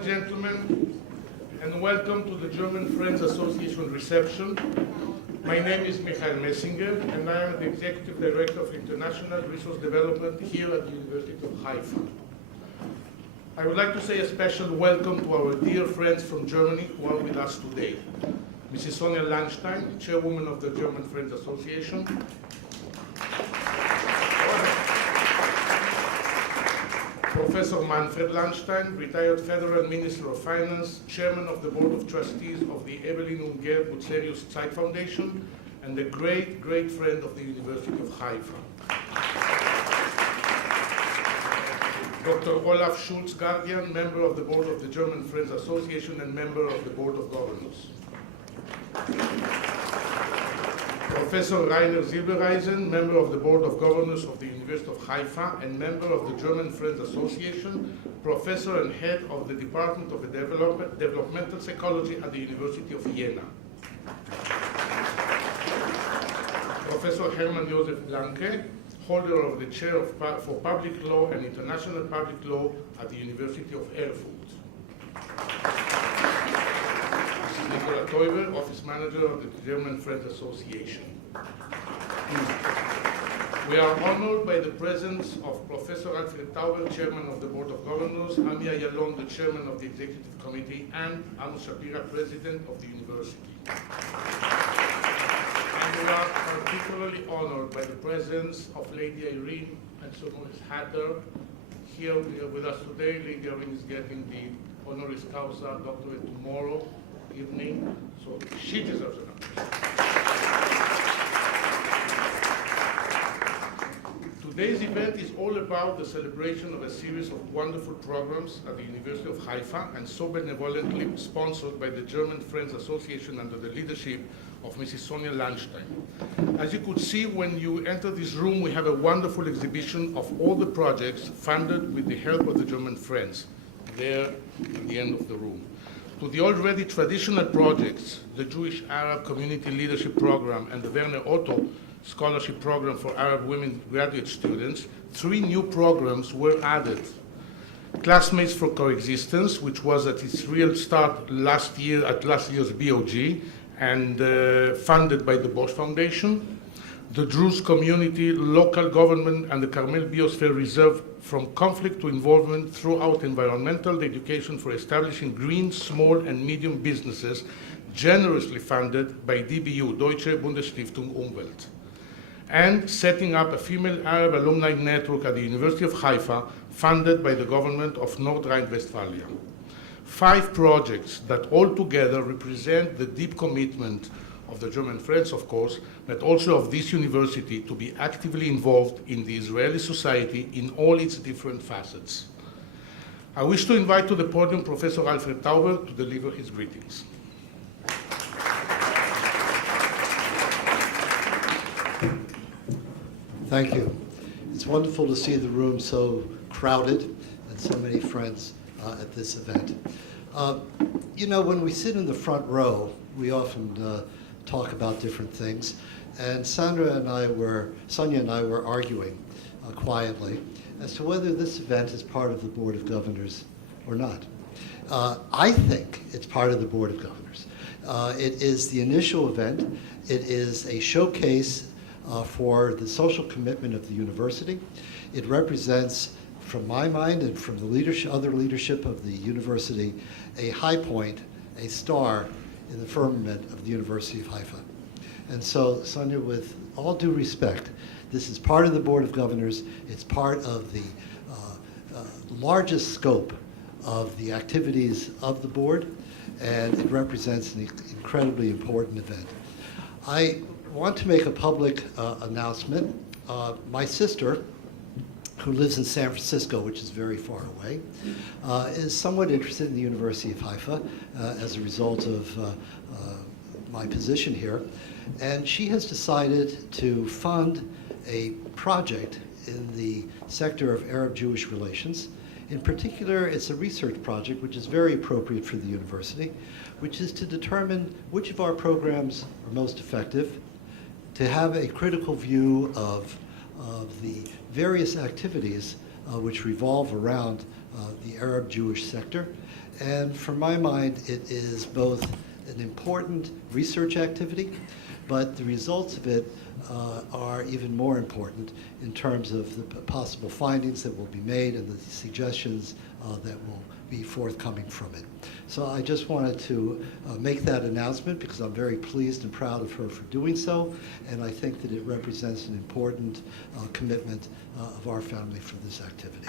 and gentlemen, and welcome to the German Friends Association reception. My name is Michael Messinger, and I am the Executive Director of International Resource Development here at the University of Haifa. I would like to say a special welcome to our dear friends from Germany who are with us today. Mrs. Sonja Landstein, Chairwoman of the German Friends Association. Professor Manfred Landstein, retired Federal Minister of Finance, Chairman of the Board of Trustees of the Evelyn Unger Bucerius Zeit Foundation, and a great, great friend of the University of Haifa. Dr. Olaf Schulz-Guardian, member of the Board of the German Friends Association and member of the Board of Governors. Professor Rainer Silbereisen, member of the Board of Governors of the University of Haifa and member of the German Friends Association, professor and head of the Department of Developmental Psychology at the University of Vienna. Professor Hermann Josef Blanke, holder of the Chair for Public Law and International Public Law at the University of Erfurt. Nicola Teuber, Office Manager of the German Friends Association. We are honored by the presence of Professor Alfred Tauber, Chairman of the Board of Governors, Amia Yalon, the Chairman of the Executive Committee, and Amos Shapira, President of the University. And we are particularly honored by the presence of Lady Irene and Sir Maurice Hatter here with us today. Lady Irene is getting the honoris causa doctorate tomorrow evening, so she deserves an applause. Today's event is all about the celebration of a series of wonderful programs at the University of Haifa and so benevolently sponsored by the German Friends Association under the leadership of Mrs. Sonja Landstein. As you could see when you enter this room, we have a wonderful exhibition of all the projects funded with the help of the German Friends, there at the end of the room. To the already traditional projects, the Jewish Arab Community Leadership Program and the Werner Otto Scholarship Program for Arab Women Graduate Students, 3 new programs were added. Classmates for Coexistence, which was at its real start last year's BOG and funded by the Bosch Foundation. The Druze Community, Local Government, and the Carmel Biosphere Reserve from conflict to involvement throughout environmental education for establishing green, small, and medium businesses, generously funded by DBU, Deutsche Bundesstiftung Umwelt. And setting up a female Arab alumni network at the University of Haifa, funded by the government of North Rhine-Westphalia. 5 projects that altogether represent the deep commitment of the German Friends, of course, but also of this university to be actively involved in the Israeli society in all its different facets. I wish to invite to the podium Professor Alfred Tauber to deliver his greetings. Thank you. It's wonderful to see the room so crowded and so many friends at this event. You know, when we sit in the front row, we often talk about different things. And Sonja and I were arguing quietly as to whether this event is part of the Board of Governors or not. I think it's part of the Board of Governors. It is the initial event. It is a showcase for the social commitment of the university. It represents, from my mind and from the other leadership of the university, a high point, a star in the firmament of the University of Haifa. And so, Sonja, with all due respect, this is part of the Board of Governors. It's part of the largest scope of the activities of the board, and it represents an incredibly important event. I want to make a public announcement. My sister, who lives in San Francisco, which is very far away, is somewhat interested in the University of Haifa as a result of my position here. And she has decided to fund a project in the sector of Arab-Jewish relations. In particular, it's a research project which is very appropriate for the university, which is to determine which of our programs are most effective, to have a critical view of the various activities which revolve around the Arab-Jewish sector, And from my mind, it is both an important research activity, but the results of it are even more important in terms of the possible findings that will be made and the suggestions that will be forthcoming from it. So I just wanted to make that announcement because I'm very pleased and proud of her for doing so, and I think that it represents an important commitment of our family for this activity.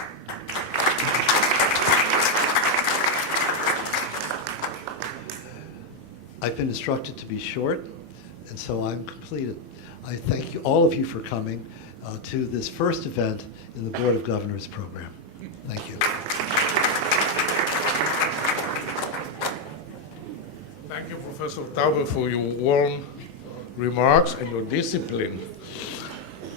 I've been instructed to be short, and so I'm completed. I thank you, all of you for coming to this first event in the Board of Governors program. Thank you. Thank you, Professor Tauber, for your warm remarks and your discipline.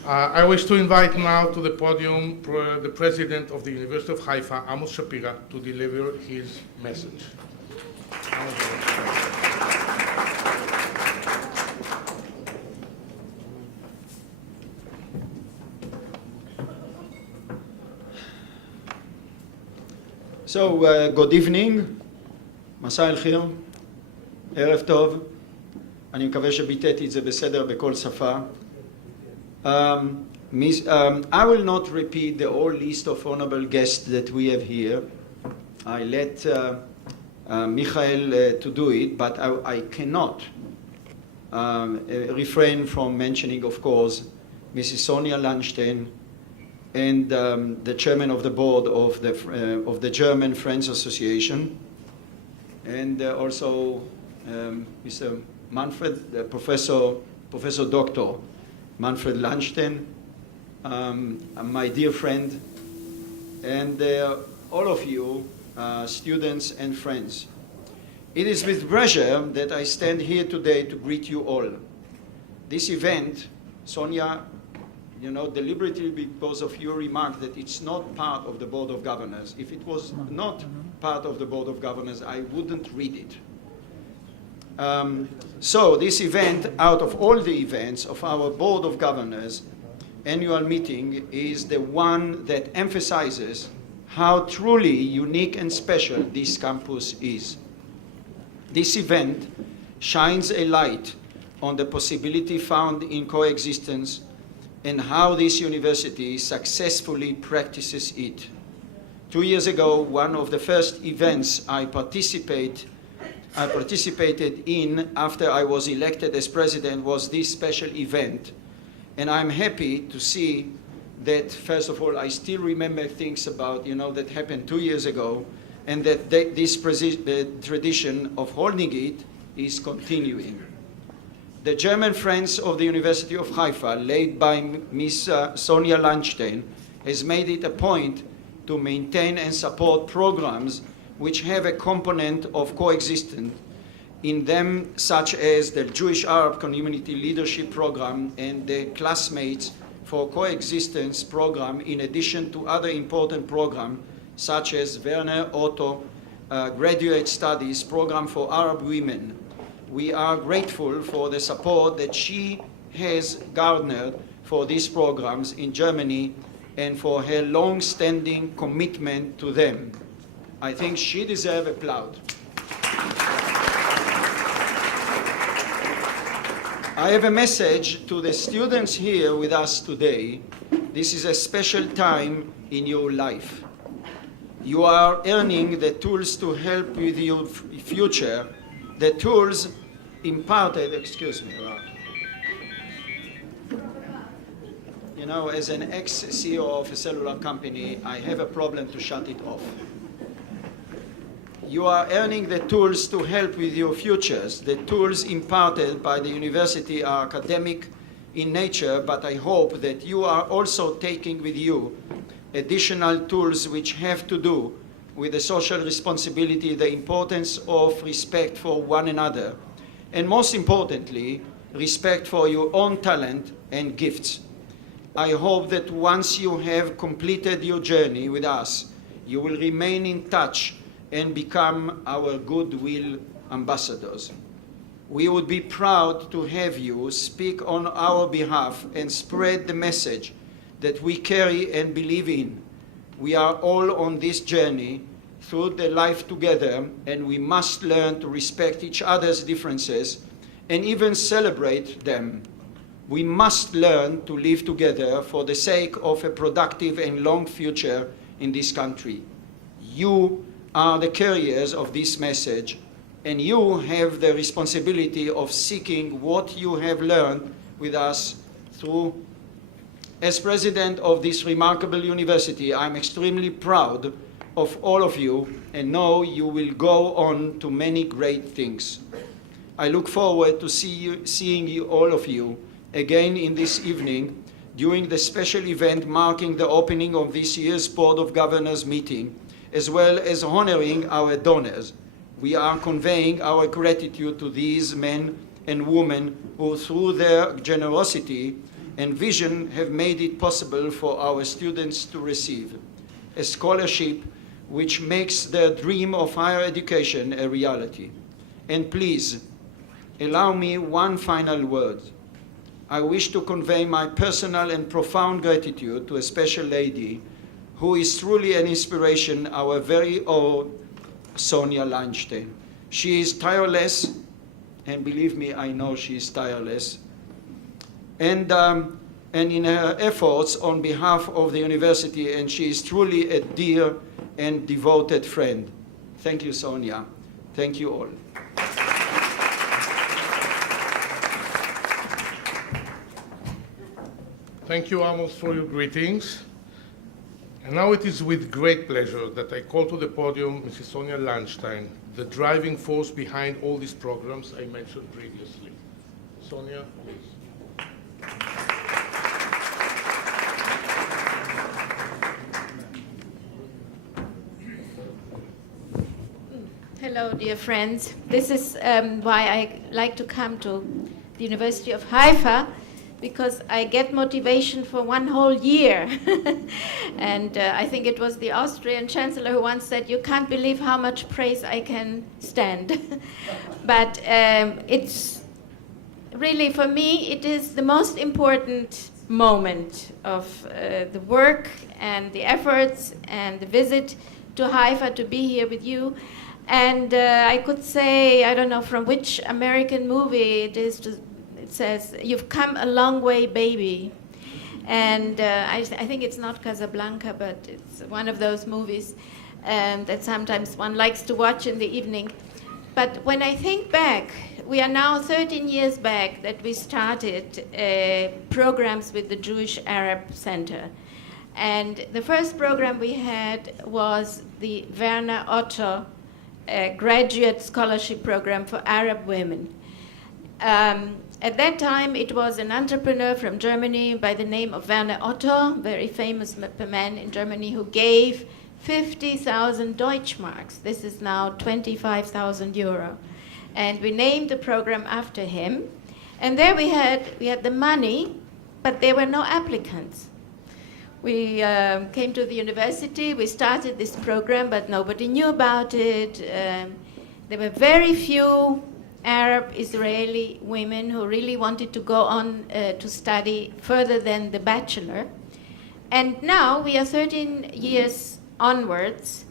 I wish to invite now to the podium the President of the University of Haifa, Amos Shapira, to deliver his message. So, good evening, מסע אל חיר, ערב טוב, אני מקווה שביטאתי את זה בסדר בכל שפה. I will not repeat the whole list of honorable guests that we have here. I let Michael to do it, but I cannot refrain from mentioning, of course, Mrs. Sonia Landstein, and the chairman of the board of the German Friends Association, and also Mr. Manfred, Professor Dr. Manfred Landstein, my dear friend, and all of you, students and friends. It is with pleasure that I stand here today to greet you all. This event, Sonia, you know, deliberately because of your remark that it's not part of the Board of Governors. If it was not part of the Board of Governors, I wouldn't read it. So this event, out of all the events of our Board of Governors annual meeting, is the one that emphasizes how truly unique and special this campus is. This event shines a light on the possibility found in coexistence and how this university successfully practices it. 2 years ago, one of the first events I participated in after I was elected as president was this special event. And I'm happy to see that, first of all, I still remember things about, that happened 2 years ago, and that this tradition of holding it is continuing. The German Friends of the University of Haifa, led by Ms. Sonia Landstein, has made it a point to maintain and support programs which have a component of coexistence in them, such as the Jewish Arab Community Leadership Program and the Classmates for Coexistence program, in addition to other important programs such as Werner Otto Graduate Studies Program for Arab Women. We are grateful for the support that she has garnered for these programs in Germany and for her long-standing commitment to them. I think she deserves applause. I have a message to the students here with us today. This is a special time in your life. You are earning the tools to help with your future, the tools imparted, as an ex-CEO of a cellular company, I have a problem to shut it off. You are earning the tools to help with your futures. The tools imparted by the university are academic in nature, but I hope that you are also taking with you additional tools which have to do with the social responsibility, the importance of respect for one another, and most importantly, respect for your own talent and gifts. I hope that once you have completed your journey with us, you will remain in touch and become our goodwill ambassadors. We would be proud to have you speak on our behalf and spread the message that we carry and believe in. We are all on this journey. through the life together, and we must learn to respect each other's differences and even celebrate them. We must learn to live together for the sake of a productive and long future in this country. You are the carriers of this message, and you have the responsibility of seeking what you have learned with us through. As president of this remarkable university, I'm extremely proud of all of you and know you will go on to many great things. I look forward to seeing you, all of you, again in this evening during the special event marking the opening of this year's Board of Governors meeting, as well as honoring our donors. We are conveying our gratitude to these men and women who, through their generosity and vision, have made it possible for our students to receive a scholarship which makes their dream of higher education a reality. And please, allow me one final word. I wish to convey my personal and profound gratitude to a special lady who is truly an inspiration, our very own Sonia Leinstein. She is tireless, and believe me, I know she is tireless, and in her efforts on behalf of the university, and she is truly a dear and devoted friend. Thank you, Sonia. Thank you all. Thank you, Amos, for your greetings. And now it is with great pleasure that I call to the podium Mrs. Sonia Landstein, the driving force behind all these programs I mentioned previously. Sonia, please. Hello, dear friends. This is why I like to come to the University of Haifa, because I get motivation for one whole year. And I think it was the Austrian chancellor who once said, you can't believe how much praise I can stand. But it's really, for me, it is the most important moment of the work and the efforts and the visit to Haifa, to be here with you. And I could say, I don't know from which American movie it is, it says, you've come a long way, baby. And I think it's not Casablanca, but it's one of those movies that sometimes one likes to watch in the evening. But when I think back, we are now 13 years back that we started programs with the Jewish Arab Center. And the first program we had was the Werner Otto graduate scholarship program for Arab women. At that time, it was an entrepreneur from Germany by the name of Werner Otto, very famous man in Germany, who gave 50,000 Deutschmarks. This is now 25,000 euro. And we named the program after him. And there we had the money, but there were no applicants. We came to the university, we started this program, but nobody knew about it. There were very few Arab Israeli women who really wanted to go on to study further than the bachelor. And now we are 13 years onwards.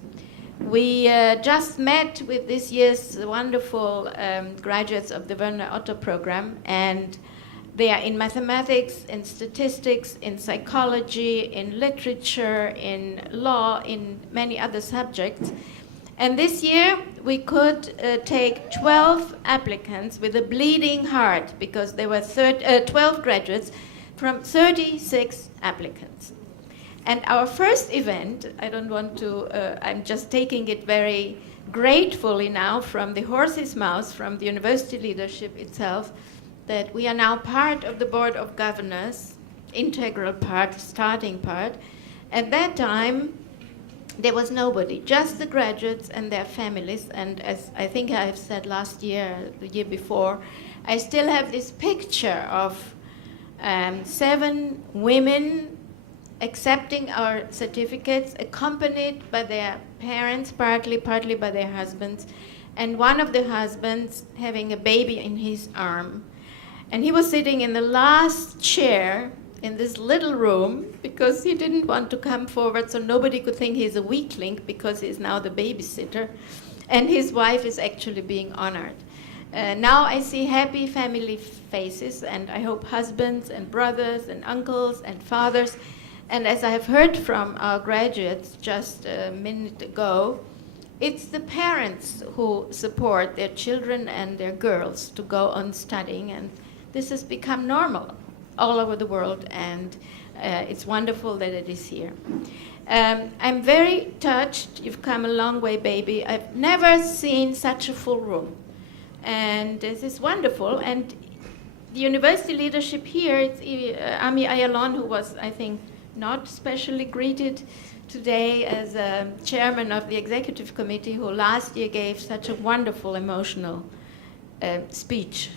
We just met with this year's wonderful graduates of the Werner Otto program, and they are in mathematics, in statistics, in psychology, in literature, in law, in many other subjects. And this year, we could take 12 applicants with a bleeding heart, because there were 12 graduates from 36 applicants. And our first event, I don't want to, I'm just taking it very gratefully now from the horse's mouth, from the university leadership itself, that we are now part of the Board of Governors, integral part, starting part. At that time, there was nobody, just the graduates and their families. And as I think I have said last year, the year before, I still have this picture of 7 women accepting our certificates, accompanied by their parents, partly by their husbands, and one of the husbands having a baby in his arm. And he was sitting in the last chair, in this little room because he didn't want to come forward so nobody could think he's a weak link because he's now the babysitter. And his wife is actually being honored. Now I see happy family faces, and I hope husbands and brothers and uncles and fathers. And as I have heard from our graduates just a minute ago, it's the parents who support their children and their girls to go on studying, and this has become normal all over the world, and it's wonderful that it is here. I'm very touched. You've come a long way, baby. I've never seen such a full room, and this is wonderful. And the university leadership here, it's Ami Ayalon, who was, I think, not specially greeted today as chairman of the executive committee, who last year gave such a wonderful, emotional speech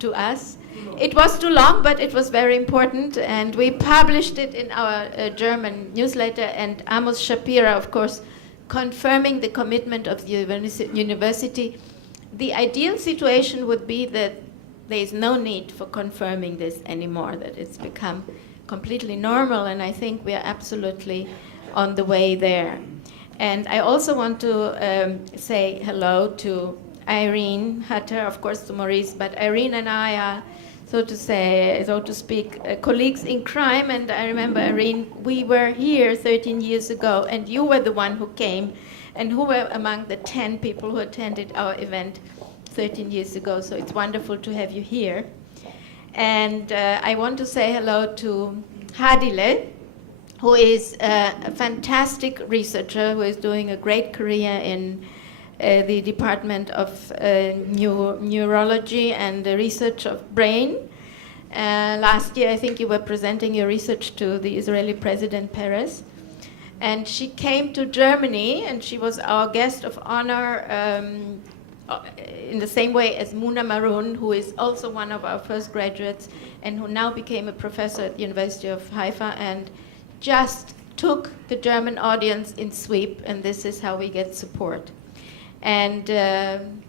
to us. It was too long, but it was very important, and we published it in our German newsletter, and Amos Shapira, of course, confirming the commitment of the university. The ideal situation would be that there is no need for confirming this anymore, that it's become completely normal, and I think we are absolutely on the way there. And I also want to say hello to Irene Hutter, of course to Maurice, but Irene and I are, so to speak, colleagues in crime. And I remember, Irene, we were here 13 years ago, and you were the one who came and who were among the 10 people who attended our event 13 years ago. So it's wonderful to have you here. And I want to say hello to Hadile, who is a fantastic researcher who is doing a great career in the Department of Neurology and the Research of Brain. Last year, I think you were presenting your research to the Israeli President Peres. And she came to Germany, and she was our guest of honor in the same way as Muna Maroon, who is also one of our first graduates and who now became a professor at the University of Haifa, and just took the German audience in sweep, and this is how we get support. And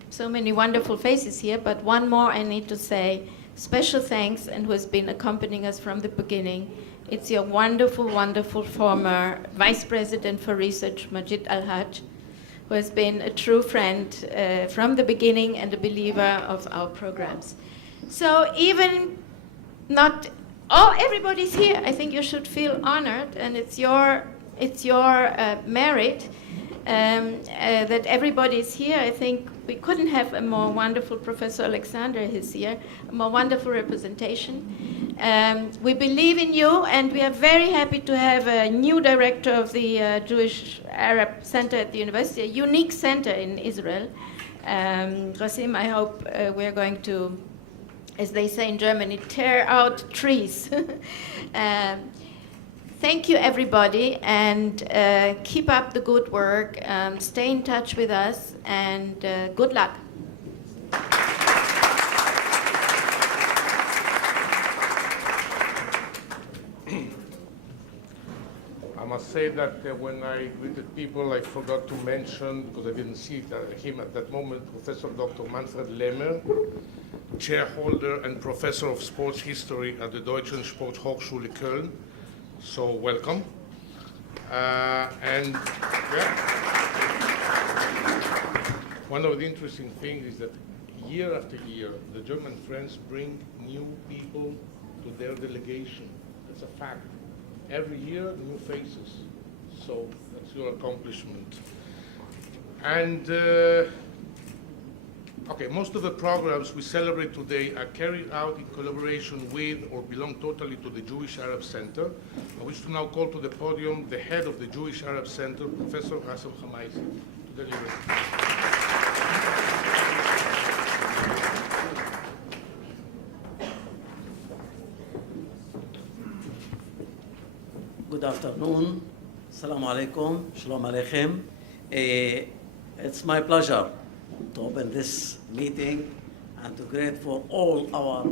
so many wonderful faces here, but one more I need to say, special thanks, and who has been accompanying us from the beginning. It's your wonderful, wonderful former Vice President for Research, Majid Al-Haj, who has been a true friend from the beginning and a believer of our programs. So even not everybody's here. I think you should feel honored, and it's your merit that everybody is here. I think we couldn't have a more wonderful Professor Alexander is here, a more wonderful representation. We believe in you, and we are very happy to have a new director of the Jewish Arab Center at the university, a unique center in Israel. Rasim, I hope we're going to, as they say in Germany, tear out trees. Thank you, everybody, and keep up the good work. Stay in touch with us, and good luck. I must say that when I greeted people, I forgot to mention, because I didn't see him at that moment, Professor Dr. Manfred Lemmer, chairholder and professor of sports history at the Deutschen Sporthochschule Köln. So welcome. And yeah, one of the interesting things is that year after year, the German friends bring new people to their delegation. That's a fact. Every year, new faces. So that's your accomplishment. And okay, most of the programs we celebrate today are carried out in collaboration with or belong totally to the Jewish Arab Center. I wish to now call to the podium the head of the Jewish Arab Center, Professor Hassan Hamaisi, to deliver. Good afternoon. Assalamu alaikum. Shalom aleichem. It's my pleasure to open this meeting and to greet for all our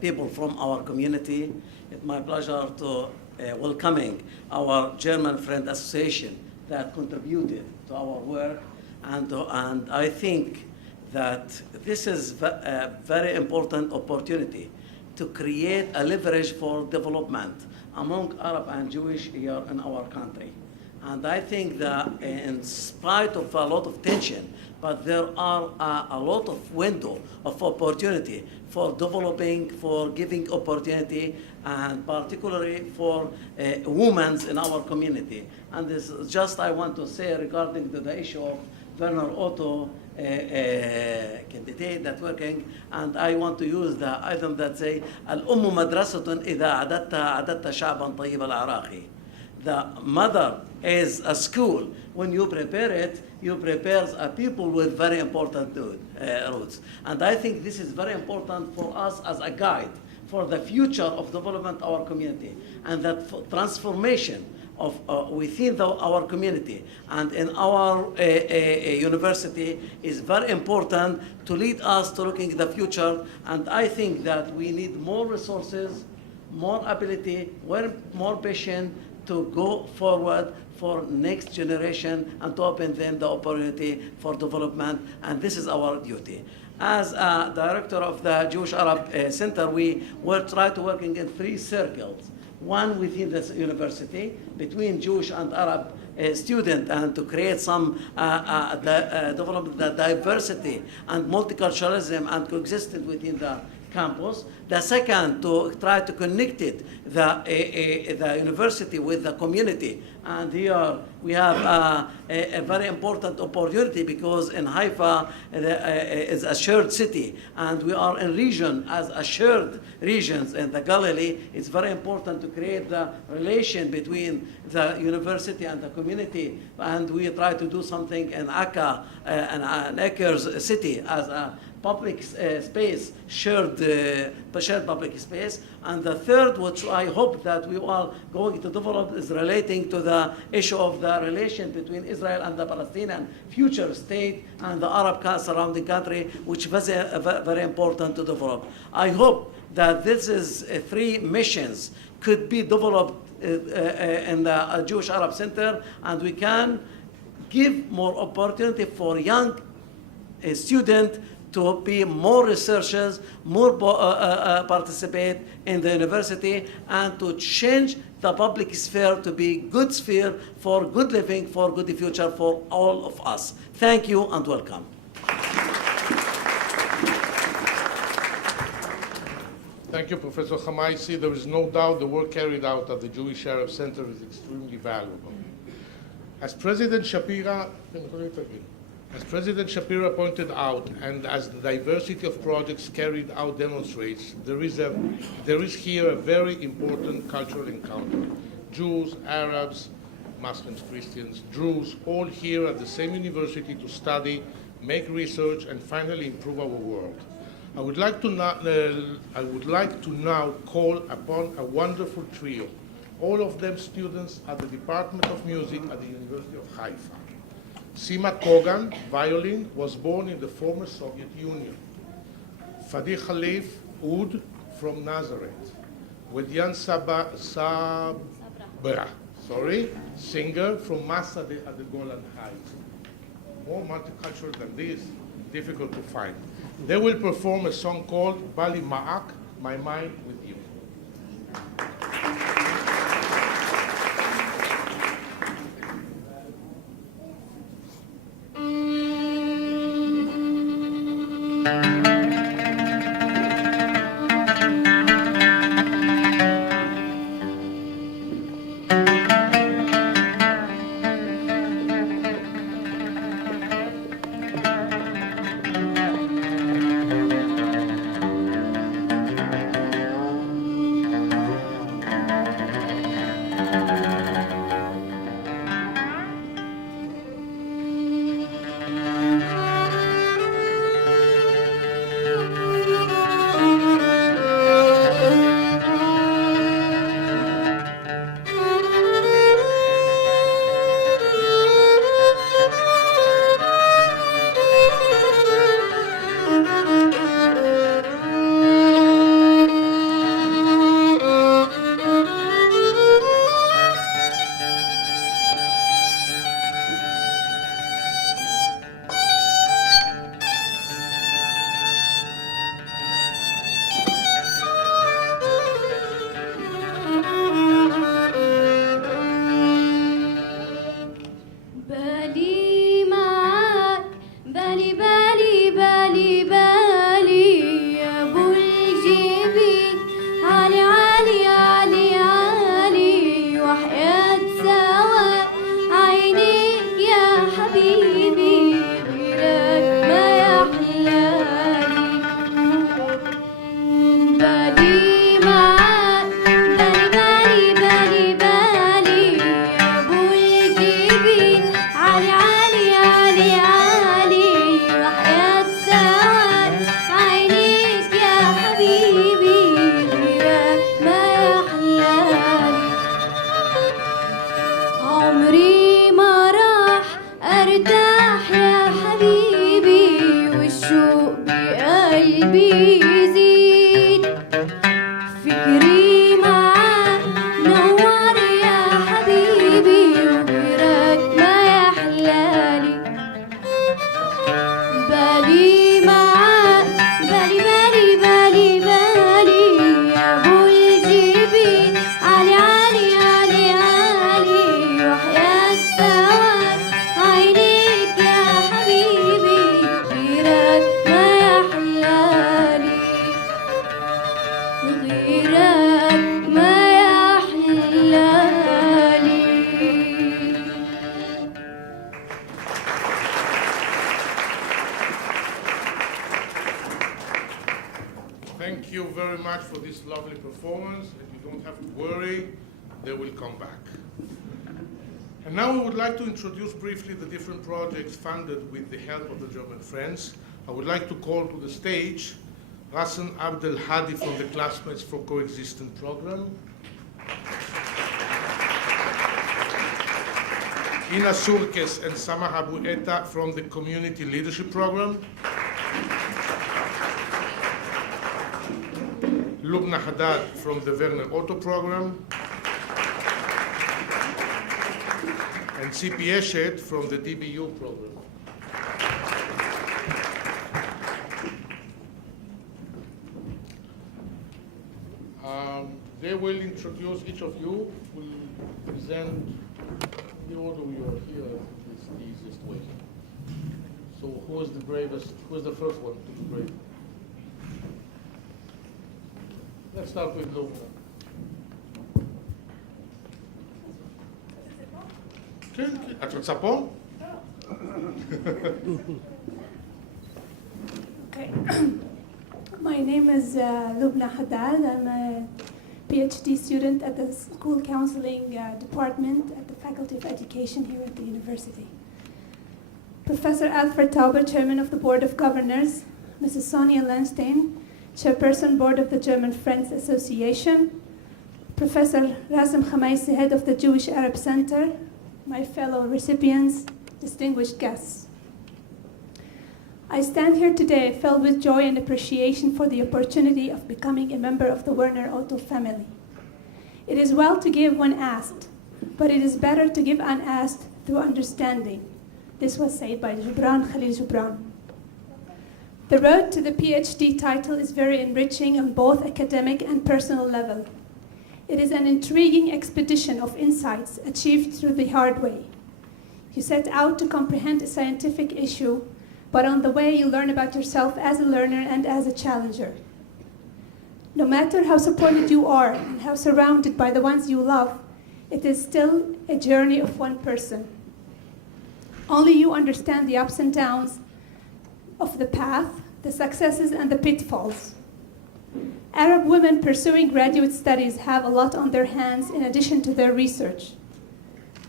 people from our community. It's my pleasure to welcoming our German Friend Association that contributed to our work, and I think that this is a very important opportunity to create a leverage for development among Arab and Jewish here in our country. And I think that in spite of a lot of tension, but there are a lot of window of opportunity for developing, for giving opportunity, and particularly for women in our community. And this is just I want to say regarding the issue of Werner Otto candidate that working, and I want to use the item that say الأم مدرسة إذا أعددت شعبا طيب العراقي. The mother is a school. When you prepare it, you prepare a people with very important roots. And I think this is very important for us as a guide for the future of development of our community. And that transformation of within our community and in our university is very important to lead us to looking at the future. And I think that we need more resources, more ability, more patience to go forward for next generation and to open them the opportunity for development, and this is our duty. As a director of the Jewish Arab Center, we will try to working in 3 circles. One within the university, between Jewish and Arab students, and to create some develop the diversity and multiculturalism and coexistence within the campus. The second, to try to connect it, the university with the community. And here we have a very important opportunity because in Haifa is a shared city, and we are in region as a shared regions in the Galilee. It's very important to create the relation between the university and the community, and we try to do something in Akka, an Acres city as a public space, shared public space. And the third, which I hope that we are going to develop, is relating to the issue of the relation between Israel and the Palestinian future state and the Arab surrounding country, which was very important to develop. I hope that this is 3 missions could be developed in the Jewish Arab Center, and we can give more opportunity for young students to be more researchers, more participate in the university, and to change the public sphere to be good sphere for good living, for good future for all of us. Thank you and welcome. Thank you, Professor Hamaisi. There is no doubt the work carried out at the Jewish Arab Center is extremely valuable. As President Shapira pointed out, and as the diversity of projects carried out demonstrates, there is here a very important cultural encounter. Jews, Arabs, Muslims, Christians, Druze, all here at the same university to study, make research, and finally improve our world. I would like to now call upon a wonderful trio, all of them students at the Department of Music at the University of Haifa. Sima Kogan, violin, was born in the former Soviet Union. Fadi Khalif, oud, from Nazareth. Wedyan Sabra, singer from Masada at the Golan Heights. More multicultural than this, difficult to find. They will perform a song called Bali Ma'ak, My Mind with You. Thank you very much for this lovely performance, and you don't have to worry, they will come back. And now we would like to introduce briefly the different projects funded with the help of the German friends. I would like to call to the stage Rasen Abdel Hadi from the Classmates for Coexistence program, Ina Surkes and Sama Abu Eta from the Community Leadership program, Lubna Haddad from the Werner Otto program, and Tzipi Eshet from the DBU program. They will introduce, each of you will present the order we are here, is the easiest way. So who is the bravest, who is the first one to be brave? Let's start with Lubna. כן, את רוצה פה? Okay. My name is Lubna Haddad. I'm a PhD student at the School Counseling Department at the Faculty of Education here at the university. Professor Alfred Tauber, Chairman of the Board of Governors, Mrs. Sonia Landstein, Chairperson Board of the German Friends Association, Professor Razem Khamaisi, Head of the Jewish Arab Center, my fellow recipients, distinguished guests. I stand here today filled with joy and appreciation for the opportunity of becoming a member of the Werner Otto family. It is well to give when asked, but it is better to give unasked through understanding. This was said by Khalil Gibran. The road to the PhD title is very enriching on both academic and personal level. It is an intriguing expedition of insights achieved through the hard way. You set out to comprehend a scientific issue, but on the way you learn about yourself as a learner and as a challenger. No matter how supported you are and how surrounded by the ones you love, it is still a journey of one person. Only you understand the ups and downs of the path, the successes and the pitfalls. Arab women pursuing graduate studies have a lot on their hands in addition to their research.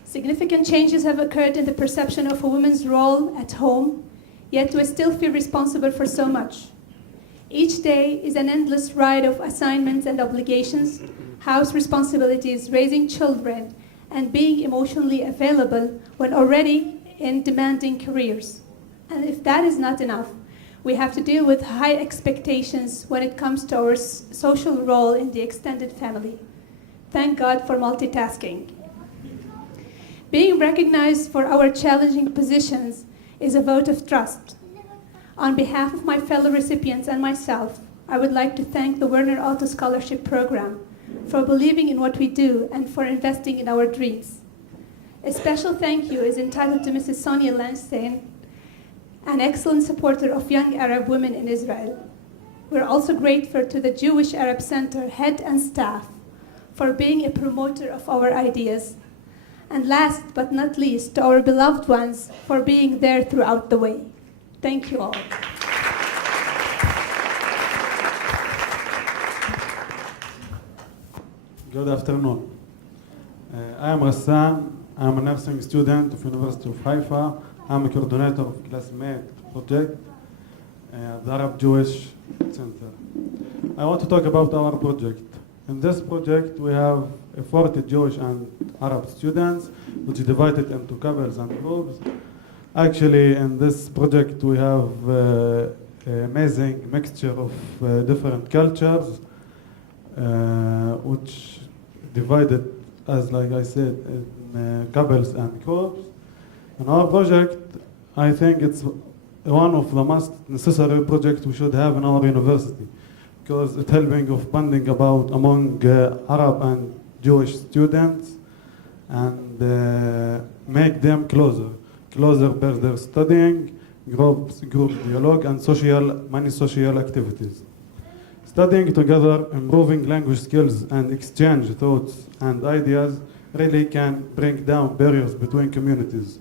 Significant changes have occurred in the perception of a woman's role at home, yet we still feel responsible for so much. Each day is an endless ride of assignments and obligations, house responsibilities, raising children, and being emotionally available when already in demanding careers. And if that is not enough, we have to deal with high expectations when it comes to our social role in the extended family. Thank God for multitasking. Being recognized for our challenging positions is a vote of trust. On behalf of my fellow recipients and myself, I would like to thank the Werner Otto Scholarship Program for believing in what we do and for investing in our dreams. A special thank you is entitled to Mrs. Sonia Landstein, an excellent supporter of young Arab women in Israel. We're also grateful to the Jewish Arab Center head and staff for being a promoter of our ideas. And last but not least, to our beloved ones for being there throughout the way. Thank you all. Good afternoon. I am Rassan. I am a nursing student of University of Haifa. I am a coordinator of Classmate project at the Arab Jewish Center. I want to talk about our project. In this project, we have 40 Jewish and Arab students, which is divided into couples and groups. Actually, in this project, we have an amazing mixture of different cultures, which divided, as like I said, in couples and groups. In our project, I think it's one of the most necessary projects we should have in our university, because it's helping of bonding about among Arab and Jewish students and make them closer by their studying, group dialogue, and many social activities. Studying together, improving language skills, and exchange thoughts and ideas really can bring down barriers between communities.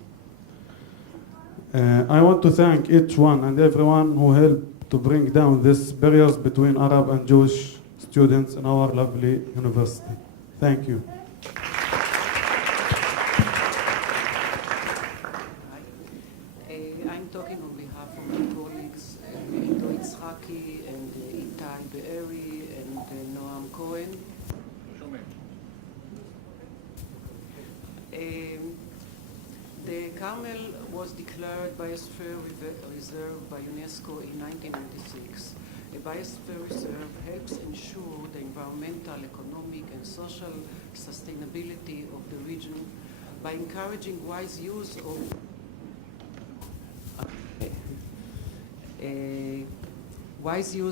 I want to thank each one and everyone who helped to bring down these barriers between Arab and Jewish students in our lovely university. Thank you. I'm talking on behalf of my colleagues, Ito Itzhaki and Itai Be'eri and Noam Cohen. The Carmel was declared Biosphere Reserve by UNESCO in 1996. A Biosphere Reserve helps ensure the environmental, economic, and social sustainability of the region by encouraging wise use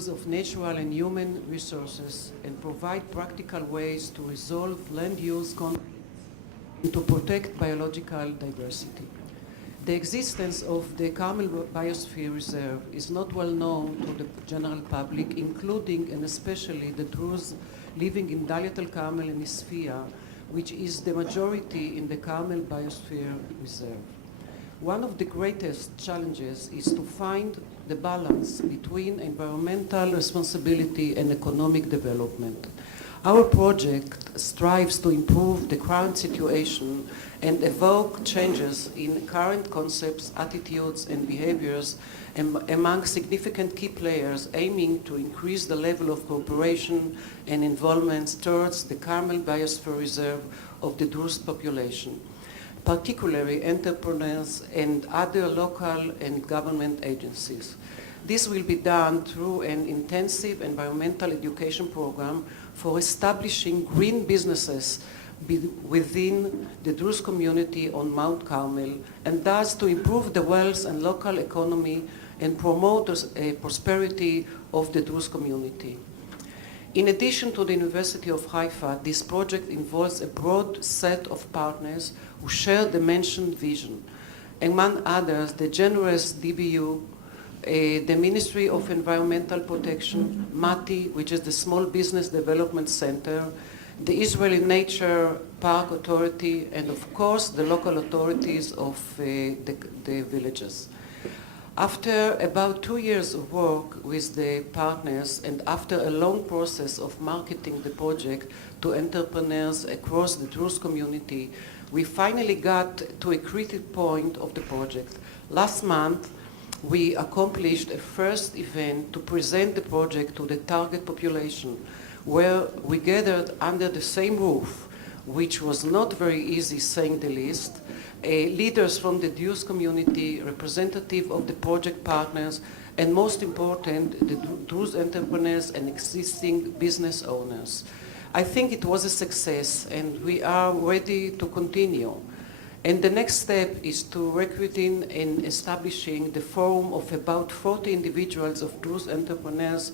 of natural and human resources and provide practical ways to resolve land use conflicts and to protect biological diversity. The existence of the Carmel Biosphere Reserve is not well known to the general public, including and especially the Druze living in Daliat al-Carmel and Isfia, which is the majority in the Carmel Biosphere Reserve. One of the greatest challenges is to find the balance between environmental responsibility and economic development. Our project strives to improve the current situation and evoke changes in current concepts, attitudes, and behaviors among significant key players, aiming to increase the level of cooperation and involvement towards the Carmel Biosphere Reserve of the Druze population, particularly entrepreneurs and other local and government agencies. This will be done through an intensive environmental education program for establishing green businesses within the Druze community on Mount Carmel, and thus to improve the wealth and local economy and promote a prosperity of the Druze community. In addition to the University of Haifa, this project involves a broad set of partners who share the mentioned vision. Among others, the generous DBU, the Ministry of Environmental Protection, MATI, which is the Small Business Development Center, the Israeli Nature Park Authority, and of course the local authorities of the villages. After about 2 years of work with the partners and after a long process of marketing the project to entrepreneurs across the Druze community, we finally got to a critical point of the project. Last month, we accomplished a first event to present the project to the target population, where we gathered under the same roof, which was not very easy, saying the least, leaders from the Druze community, representative of the project partners, and most important, the Druze entrepreneurs and existing business owners. I think it was a success, and we are ready to continue. And the next step is to recruiting and establishing the forum of about 40 individuals of Druze entrepreneurs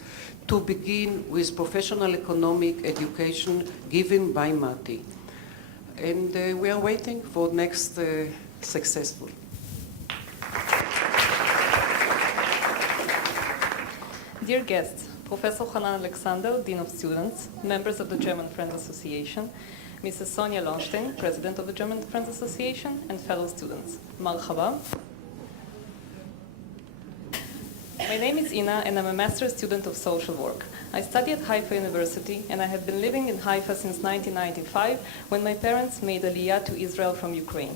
to begin with professional economic education given by MATI. And we are waiting for next successful. Dear guests, Professor Hanan Alexander, Dean of Students, members of the German Friends Association, Mrs. Sonia Lonstein, President of the German Friends Association, and fellow students. Marhaba. My name is Ina, and I'm a master's student of social work. I study at Haifa University, and I have been living in Haifa since 1995, when my parents made Aliyah to Israel from Ukraine.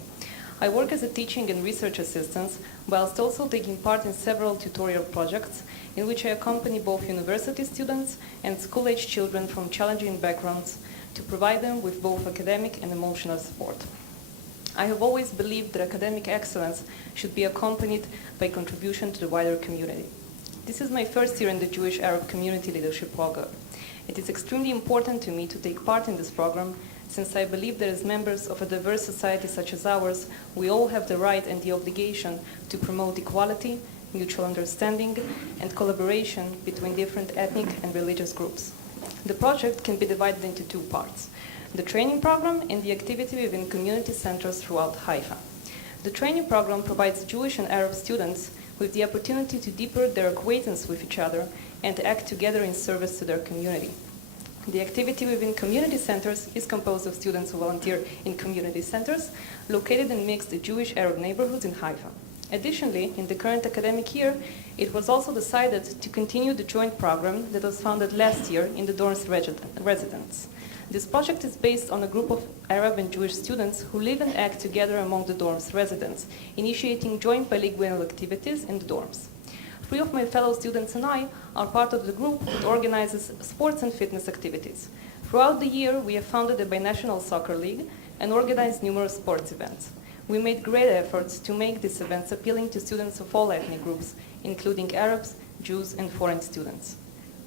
I work as a teaching and research assistant, whilst also taking part in several tutorial projects, in which I accompany both university students and school-age children from challenging backgrounds to provide them with both academic and emotional support. I have always believed that academic excellence should be accompanied by contribution to the wider community. This is my first year in the Jewish Arab Community Leadership Program. It is extremely important to me to take part in this program, since I believe that as members of a diverse society such as ours, we all have the right and the obligation to promote equality, mutual understanding, and collaboration between different ethnic and religious groups. The project can be divided into two parts: the training program and the activity within community centers throughout Haifa. The training program provides Jewish and Arab students with the opportunity to deepen their acquaintance with each other and to act together in service to their community. The activity within community centers is composed of students who volunteer in community centers located in mixed Jewish-Arab neighborhoods in Haifa. Additionally, in the current academic year, it was also decided to continue the joint program that was founded last year in the dorms residence. This project is based on a group of Arab and Jewish students who live and act together among the dorms residents, initiating joint bilingual activities in the dorms. 3 of my fellow students and I are part of the group that organizes sports and fitness activities. Throughout the year, we have founded a binational soccer league and organized numerous sports events. We made great efforts to make these events appealing to students of all ethnic groups, including Arabs, Jews, and foreign students.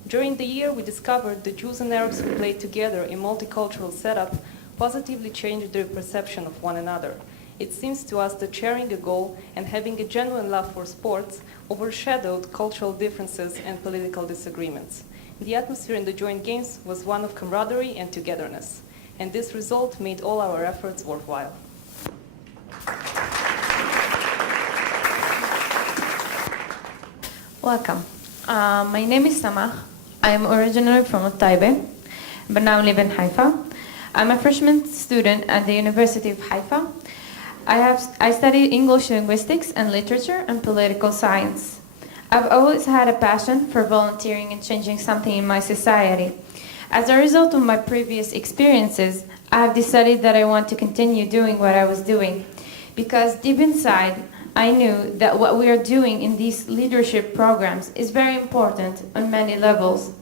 During the year, we discovered that Jews and Arabs who played together in multicultural setup positively changed their perception of one another. It seems to us that sharing a goal and having a genuine love for sports overshadowed cultural differences and political disagreements. The atmosphere in the joint games was one of camaraderie and togetherness, and this result made all our efforts worthwhile. Welcome. My name is Samah. I am originally from Taibe, but now live in Haifa. I'm a freshman student at the University of Haifa. I study English linguistics and literature and political science. I've always had a passion for volunteering and changing something in my society. As a result of my previous experiences, I have decided that I want to continue doing what I was doing, because deep inside, I knew that what we are doing in these leadership programs is very important on many levels.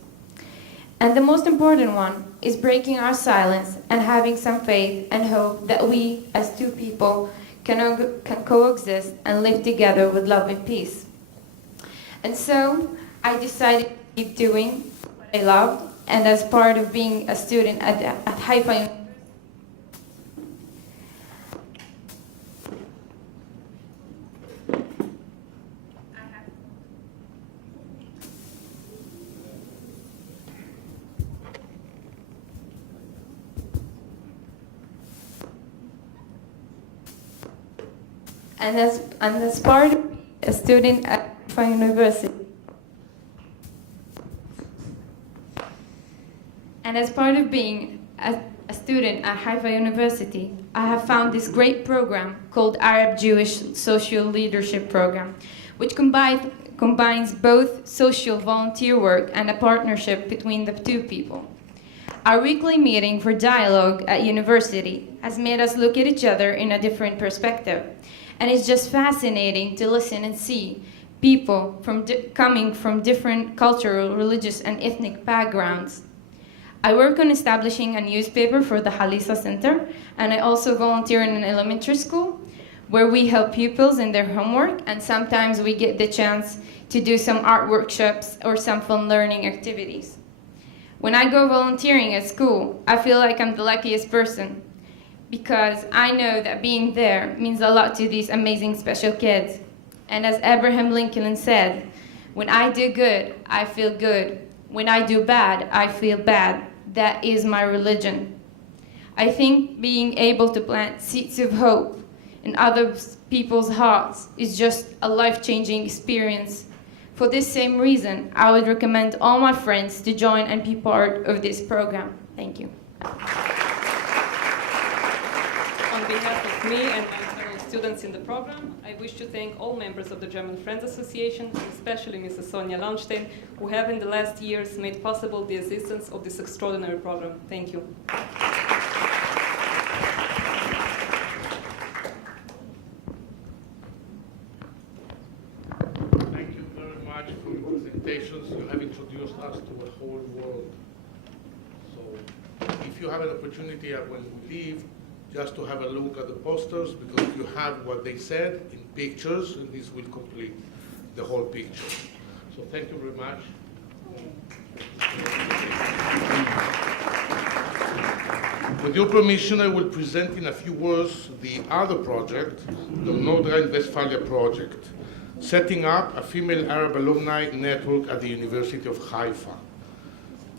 And the most important one is breaking our silence and having some faith and hope that we, as two people, can coexist and live together with love and peace. And so, I decided to keep doing what I loved, and as part of being a student at Haifa University, and as part of a student at Haifa University. And as part of being a student at Haifa University, I have found this great program called Arab-Jewish Social Leadership Program, which combines both social volunteer work and a partnership between the two people. Our weekly meeting for dialogue at university has made us look at each other in a different perspective. And it's just fascinating to listen and see people coming from different cultural, religious, and ethnic backgrounds. I work on establishing a newspaper for the Halisa Center, and I also volunteer in an elementary school where we help pupils in their homework, and sometimes we get the chance to do some art workshops or some fun learning activities. When I go volunteering at school, I feel like I'm the luckiest person, because I know that being there means a lot to these amazing special kids. And as Abraham Lincoln said, when I do good, I feel good. When I do bad, I feel bad. That is my religion. I think being able to plant seeds of hope in other people's hearts is just a life-changing experience. For this same reason, I would recommend all my friends to join and be part of this program. Thank you. On behalf of me and my fellow students in the program, I wish to thank all members of the German Friends Association, especially Mrs. Sonja Launstein, who have in the last years made possible the existence of this extraordinary program. Thank you. Thank you very much for your presentations. You have introduced us to a whole world. So if you have an opportunity when we leave, just to have a look at the posters, because you have what they said in pictures, and this will complete the whole picture. So thank you very much. With your permission, I will present in a few words the other project, the North Rhine-Westphalia project, setting up a female Arab alumni network at the University of Haifa.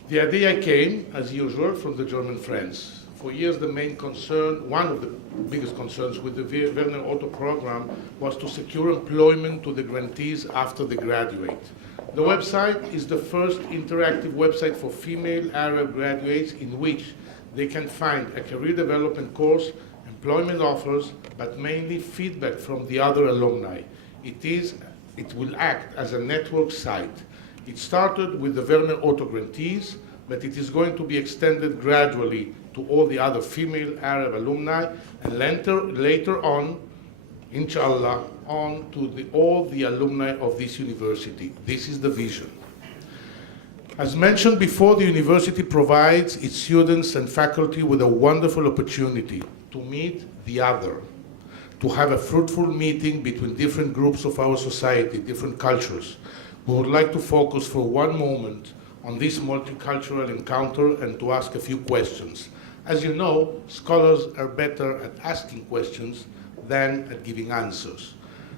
The idea came, as usual, from the German friends. For years, the main concern, one of the biggest concerns with the Werner Otto program was to secure employment to the grantees after they graduate. The website is the first interactive website for female Arab graduates in which they can find a career development course, employment offers, but mainly feedback from the other alumni. It will act as a network site. It started with the Werner Otto grantees, but it is going to be extended gradually to all the other female Arab alumni, and later on, inshallah, on to all the alumni of this university. This is the vision. As mentioned before, the university provides its students and faculty with a wonderful opportunity to meet the other, to have a fruitful meeting between different groups of our society, different cultures. We would like to focus for one moment on this multicultural encounter and to ask a few questions. As you know, scholars are better at asking questions than at giving answers.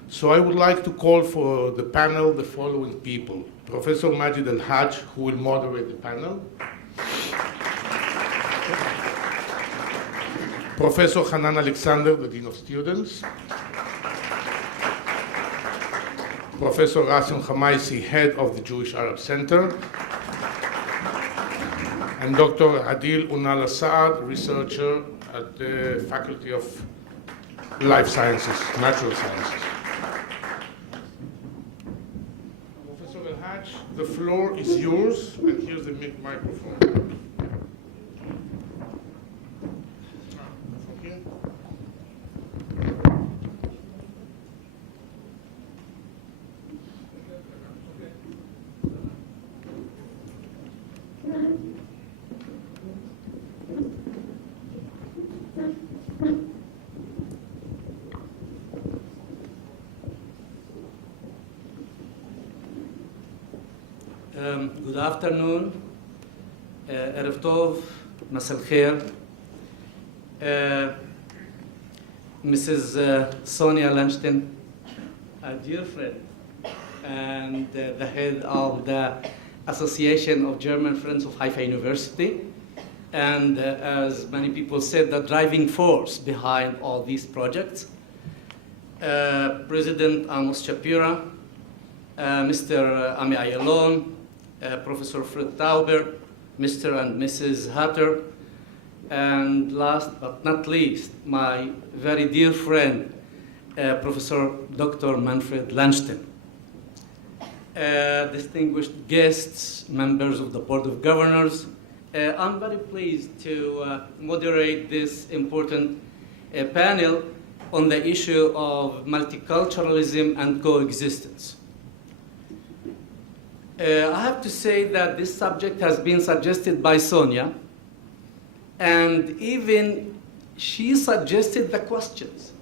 So I would like to call for the panel the following people. Professor Majid Al-Hajj, who will moderate the panel. Professor Hanan Alexander, the Dean of Students. Professor Rasim Khamaisi, head of the Jewish Arab Center. And Dr. Adil Unal Saad, researcher at the Faculty of Life Sciences, Natural Sciences. Professor El-Hajj, the floor is yours, and here's the microphone. Good afternoon, Erev Tov, Masal Khair. Mrs. Sonia Lanston, a dear friend, and the head of the Association of German Friends of Haifa University, and as many people said, the driving force behind all these projects. President Amos Shapira, Mr. Ami Ayalon, Professor Fred Tauber, Mr. and Mrs. Hatter, and last but not least, my very dear friend, Professor Dr. Manfred Lanston. Distinguished guests, members of the Board of Governors, I'm very pleased to moderate this important panel on the issue of multiculturalism and coexistence. I have to say that this subject has been suggested by Sonia, and even she suggested the questions.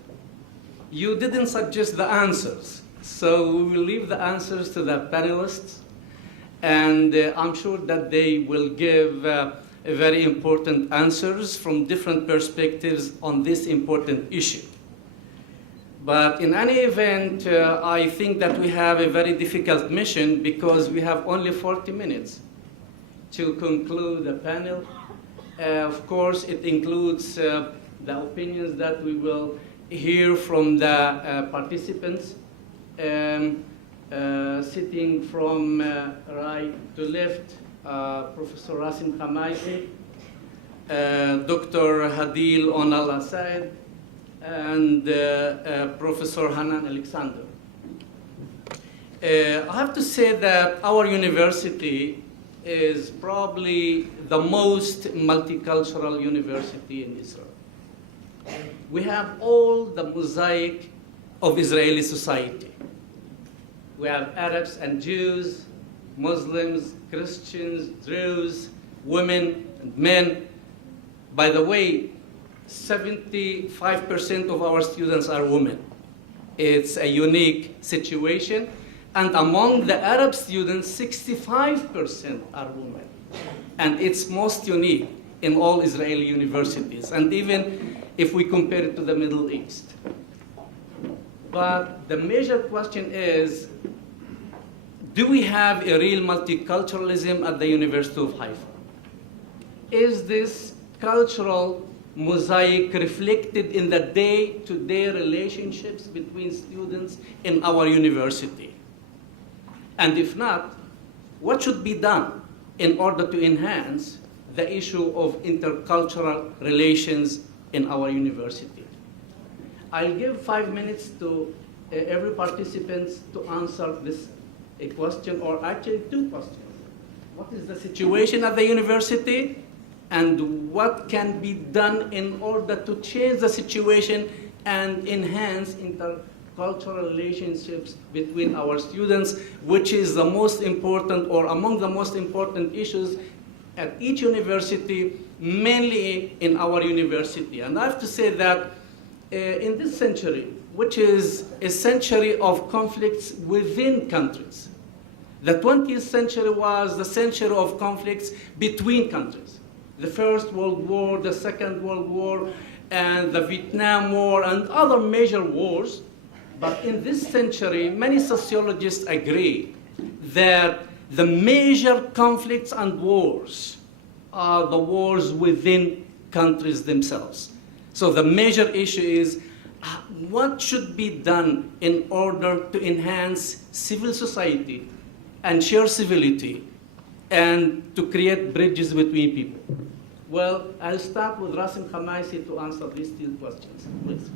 You didn't suggest the answers, so we will leave the answers to the panelists, and I'm sure that they will give very important answers from different perspectives on this important issue. But in any event, I think that we have a very difficult mission because we have only 40 minutes to conclude the panel. Of course, it includes the opinions that we will hear from the participants, sitting from right to left, Professor Rasim Khamaisi, Dr. Hadil Onal Said, and Professor Hanan Alexander. I have to say that our university is probably the most multicultural university in Israel. We have all the mosaic of Israeli society. We have Arabs and Jews, Muslims, Christians, Druze, women and men. By the way, 75% of our students are women. It's a unique situation. And among the Arab students, 65% are women. And it's most unique in all Israeli universities, and even if we compare it to the Middle East. But the major question is, do we have a real multiculturalism at the University of Haifa? Is this cultural mosaic reflected in the day-to-day relationships between students in our university? And if not, what should be done in order to enhance the issue of intercultural relations in our university? I'll give 5 minutes to every participant to answer this a question, or actually two questions. What is the situation at the university, and what can be done in order to change the situation and enhance intercultural relationships between our students, which is the most important, or among the most important issues at each university, mainly in our university. And I have to say that in this century, which is a century of conflicts within countries, the 20th century was the century of conflicts between countries. The First World War, the Second World War, and the Vietnam War, and other major wars. But in this century, many sociologists agree that the major conflicts and wars are the wars within countries themselves. So the major issue is what should be done in order to enhance civil society and share civility and to create bridges between people. Well, I'll start with Rasim Khamaisi to answer these two questions, please.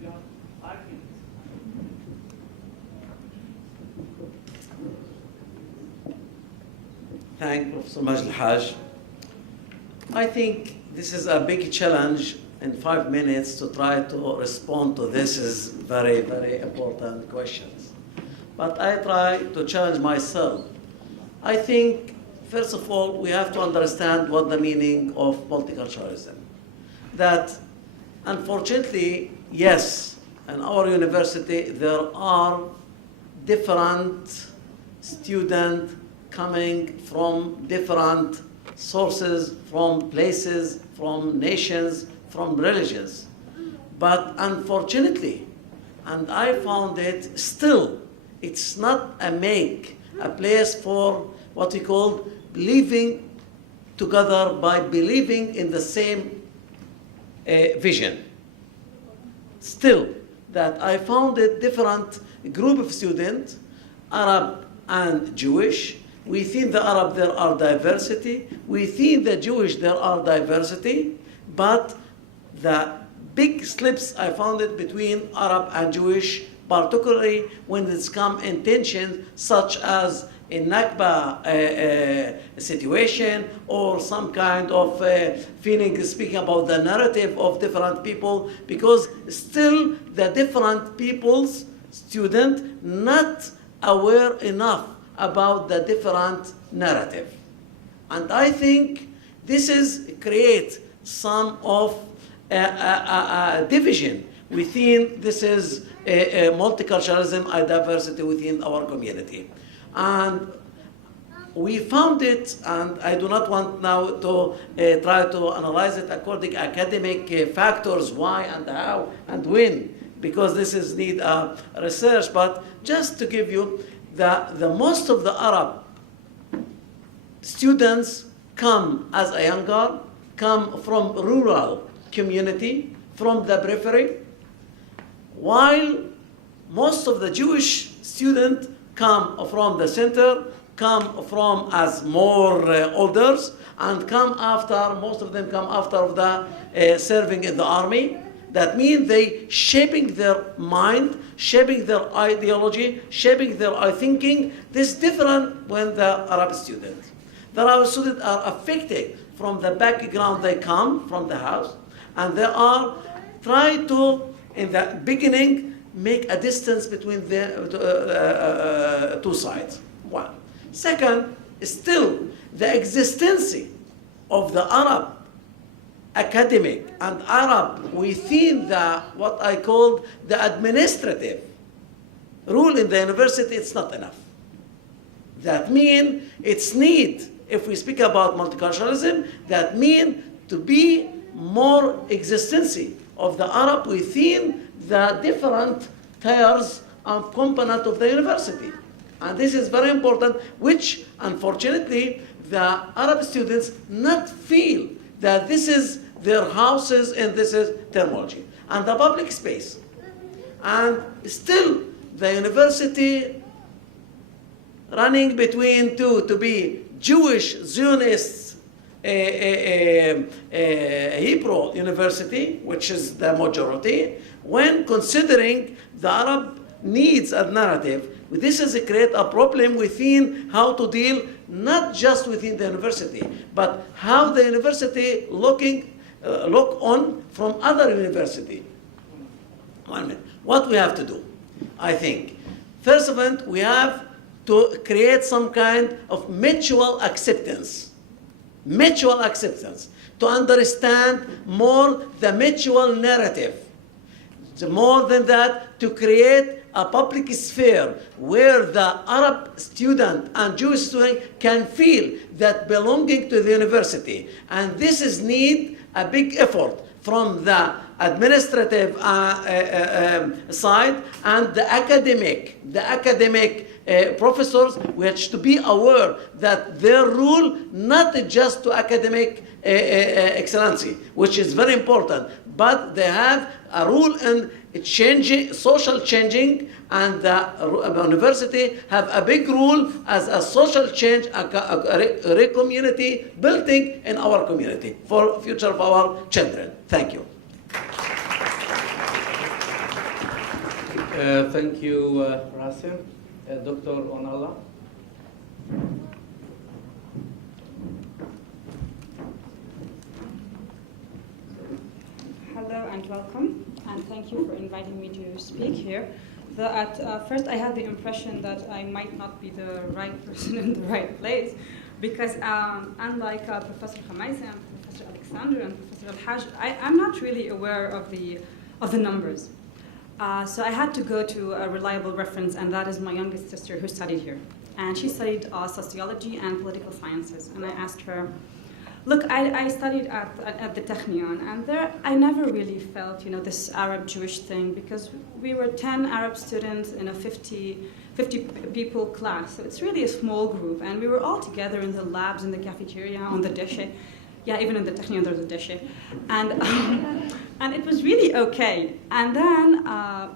You have 5 minutes. Thank you so much, Al-Haj. I think this is a big challenge in 5 minutes to try to respond to this is very, very important questions. But I try to challenge myself. I think, first of all, we have to understand what the meaning of multiculturalism. That, unfortunately, yes, in our university, there are different students coming from different sources, from places, from nations, from religions. But unfortunately, and I found it still, it's not a place for what we call living together by believing in the same vision. Still, that I found a different group of students, Arab and Jewish. Within the Arab there are diversity. Within the Jewish there are diversity. But the big slips I found it between Arab and Jewish, particularly when it's come in tensions such as a Nakba situation, or some kind of feeling, speaking about the narrative of different people, because still the different people's student not aware enough about the different narrative. And I think this is create some of a division within, this is a multiculturalism and diversity within our community. And we found it, and I do not want now to try to analyze it according to academic factors, why and how and when, because this is need research, but just to give you the most of the Arab students come as a young girl, come from rural community, from the periphery, while most of the Jewish students come from the center, come from as more elders, and come after, most of them come after the serving in the army. That means they shaping their mind, shaping their ideology, shaping their thinking. This is different when the Arab students. The Arab students are affected from the background they come from the house, and they are trying to, in the beginning, make a distance between the two sides. One. Second, still the existence of the Arab academic and Arab within the what I call the administrative rule in the university, it's not enough. That means it's need, if we speak about multiculturalism, that means to be more existence of the Arab within the different tiers and component of the university. And this is very important, which unfortunately the Arab students not feel that this is their houses and this is terminology and the public space. And still the university running between two, to be Jewish Zionists Hebrew University, which is the majority, when considering the Arab needs and narrative, this is create a problem within how to deal not just within the university, but how the university look on from other university. 1 minute. What we have to do, I think, first of all, we have to create some kind of mutual acceptance, to understand more the mutual narrative. So more than that, to create a public sphere where the Arab student and Jewish student can feel that belonging to the university. And this is need a big effort from the administrative side and the academic professors, which to be aware that their role not just to academic excellency, which is very important, but they have a role in changing, social changing, and the university have a big role as a social change, a community building in our community for future of our children. Thank you. Thank you, Rasim. Dr. Onalla. Hello and welcome, and thank you for inviting me to speak here. At first, I had the impression that I might not be the right person in the right place, because unlike Professor Khamaisi and Professor Alexander and Professor Al-Hajj, I'm not really aware of the numbers. So I had to go to a reliable reference, and that is my youngest sister who studied here. And she studied sociology and political sciences. And I asked her, look, I studied at the Technion, and there I never really felt, this Arab-Jewish thing, because we were 10 Arab students in a 50 people class. So it's really a small group, and we were all together in the labs, in the cafeteria, on the deshe. Yeah, even in the Technion there's a deshe. And it was really okay. And then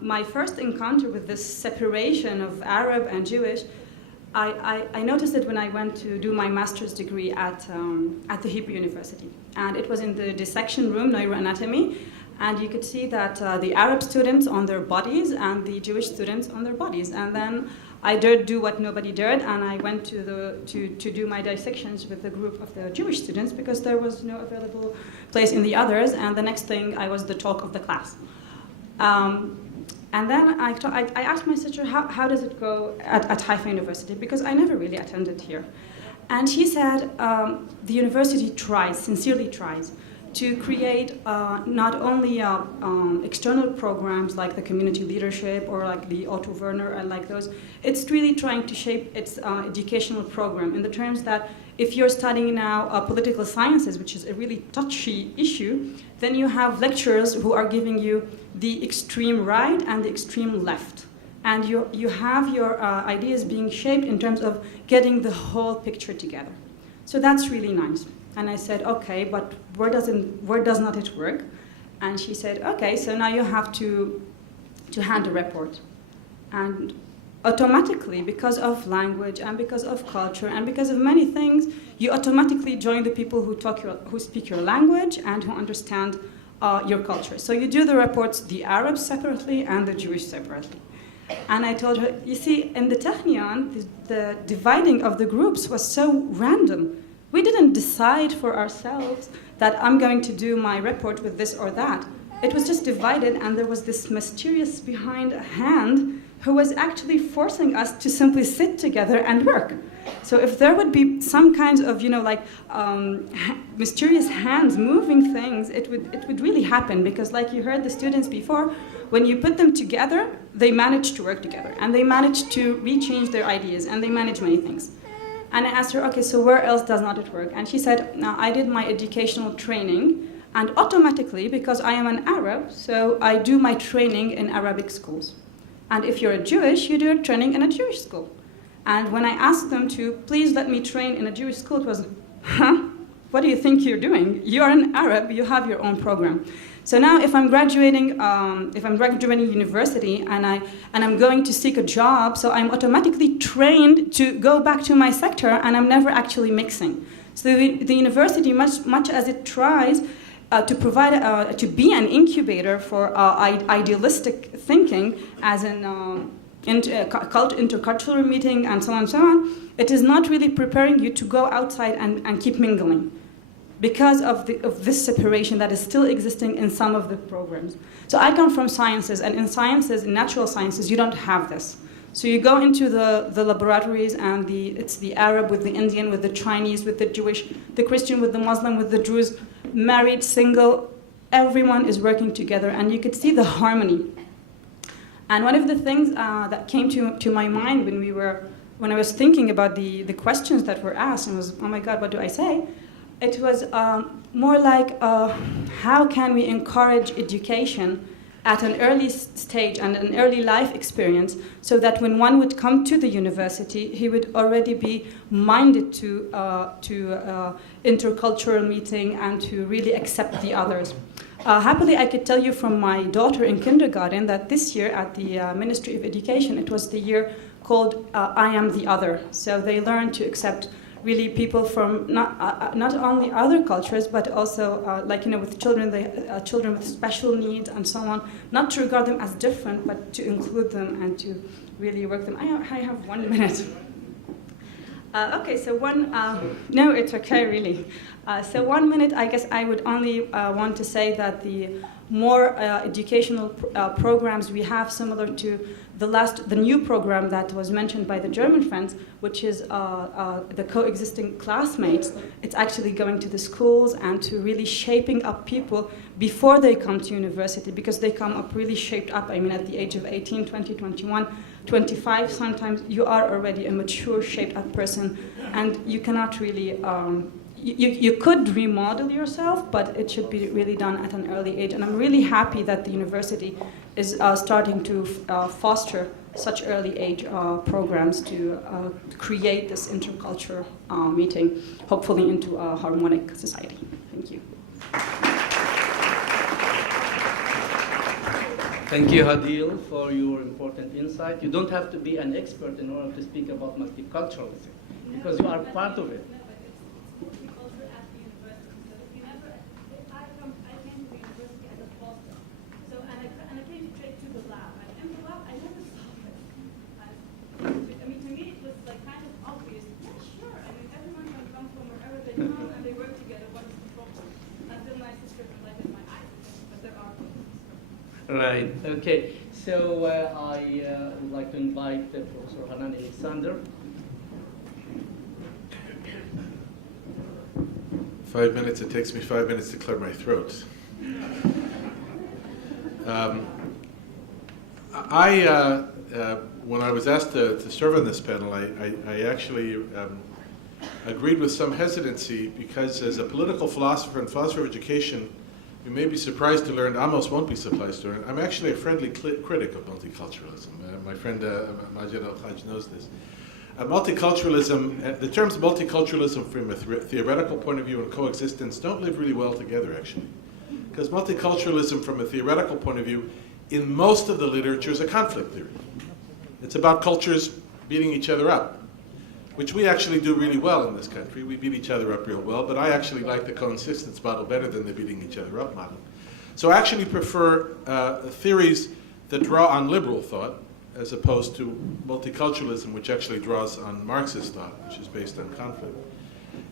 my first encounter with this separation of Arab and Jewish, I noticed it when I went to do my master's degree at the Hebrew University. And it was in the dissection room, neuroanatomy, and you could see that the Arab students on their bodies and the Jewish students on their bodies. And then I dared do what nobody dared, and I went to do my dissections with the group of the Jewish students because there was no available place in the others, and the next thing I was the talk of the class. And then I asked my sister, how does it go at Haifa University? Because I never really attended here. And she said, the university sincerely tries, to create not only external programs like the community leadership or like the Otto Werner and like those, it's really trying to shape its educational program in the terms that if you're studying now political sciences, which is a really touchy issue, then you have lecturers who are giving you the extreme right and the extreme left. And you have your ideas being shaped in terms of getting the whole picture together. So that's really nice. And I said, okay, but where does not it work? And she said, okay, so now you have to hand a report. And automatically, because of language and because of culture and because of many things, you automatically join the people who speak your language and who understand your culture. So you do the reports, the Arabs separately and the Jewish separately. And I told her, you see, in the Technion, the dividing of the groups was so random. We didn't decide for ourselves that I'm going to do my report with this or that. It was just divided, and there was this mysterious behind hand who was actually forcing us to simply sit together and work. So if there would be some kinds of, mysterious hands moving things, it would really happen, because like you heard the students before, when you put them together, they manage to work together, and they manage to rechange their ideas, and they manage many things. And I asked her, okay, so where else does not it work? And she said, now I did my educational training, and automatically, because I am an Arab, so I do my training in Arabic schools. And if you're a Jewish, you do your training in a Jewish school. And when I asked them to please let me train in a Jewish school, it was, what do you think you're doing? You're an Arab, you have your own program. So now if I'm graduating university and I'm going to seek a job, so I'm automatically trained to go back to my sector, and I'm never actually mixing. So the university, much as it tries to provide, to be an incubator for idealistic thinking, as in intercultural meeting and so on and so on, it is not really preparing you to go outside and keep mingling, because of this separation that is still existing in some of the programs. So I come from sciences, and in sciences, in natural sciences, you don't have this. So you go into the laboratories, and it's the Arab with the Indian, with the Chinese, with the Jewish, the Christian with the Muslim, with the Druze, married, single, everyone is working together, and you could see the harmony. And one of the things that came to my mind when I was thinking about the questions that were asked, and was, oh my God, what do I say? It was more like, how can we encourage education at an early stage and an early life experience, so that when one would come to the university, he would already be minded to intercultural meeting and to really accept the others. Happily, I could tell you from my daughter in kindergarten that this year at the Ministry of Education, it was the year called I Am the Other. So they learned to accept really people from not only other cultures, but also with children, children with special needs and so on, not to regard them as different, but to include them and to really work them. I have 1 minute. Okay, so no, it's okay, really. So 1 minute, I guess I would only want to say that the more educational programs we have, similar to the new program that was mentioned by the German friends, which is the coexisting classmates. It's actually going to the schools and to really shaping up people before they come to university, because they come up really shaped up. I mean, at the age of 18, 20, 21, 25, sometimes you are already a mature, shaped up person, and you cannot really, you could remodel yourself, but it should be really done at an early age. And I'm really happy that the university is starting to foster such early age programs to create this intercultural meeting, hopefully into a harmonic society. Thank you. Thank you, Hadil, for your important insight. You don't have to be an expert in order to speak about multiculturalism, because you are part of it. Right, okay. So I would like to invite Professor Hanan Alexander. 5 minutes, it takes me 5 minutes to clear my throat. When I was asked to serve on this panel, I actually agreed with some hesitancy, because as a political philosopher and philosopher of education, you may be surprised to learn, almost won't be surprised to learn, I'm actually a friendly critic of multiculturalism. My friend Majid Al-Khaj knows this. Multiculturalism, the terms multiculturalism from a theoretical point of view and coexistence don't live really well together, actually. Because multiculturalism from a theoretical point of view, in most of the literature, is a conflict theory. It's about cultures beating each other up, which we actually do really well in this country. We beat each other up real well, but I actually like the coexistence model better than the beating each other up model. So I actually prefer theories that draw on liberal thought, as opposed to multiculturalism, which actually draws on Marxist thought, which is based on conflict.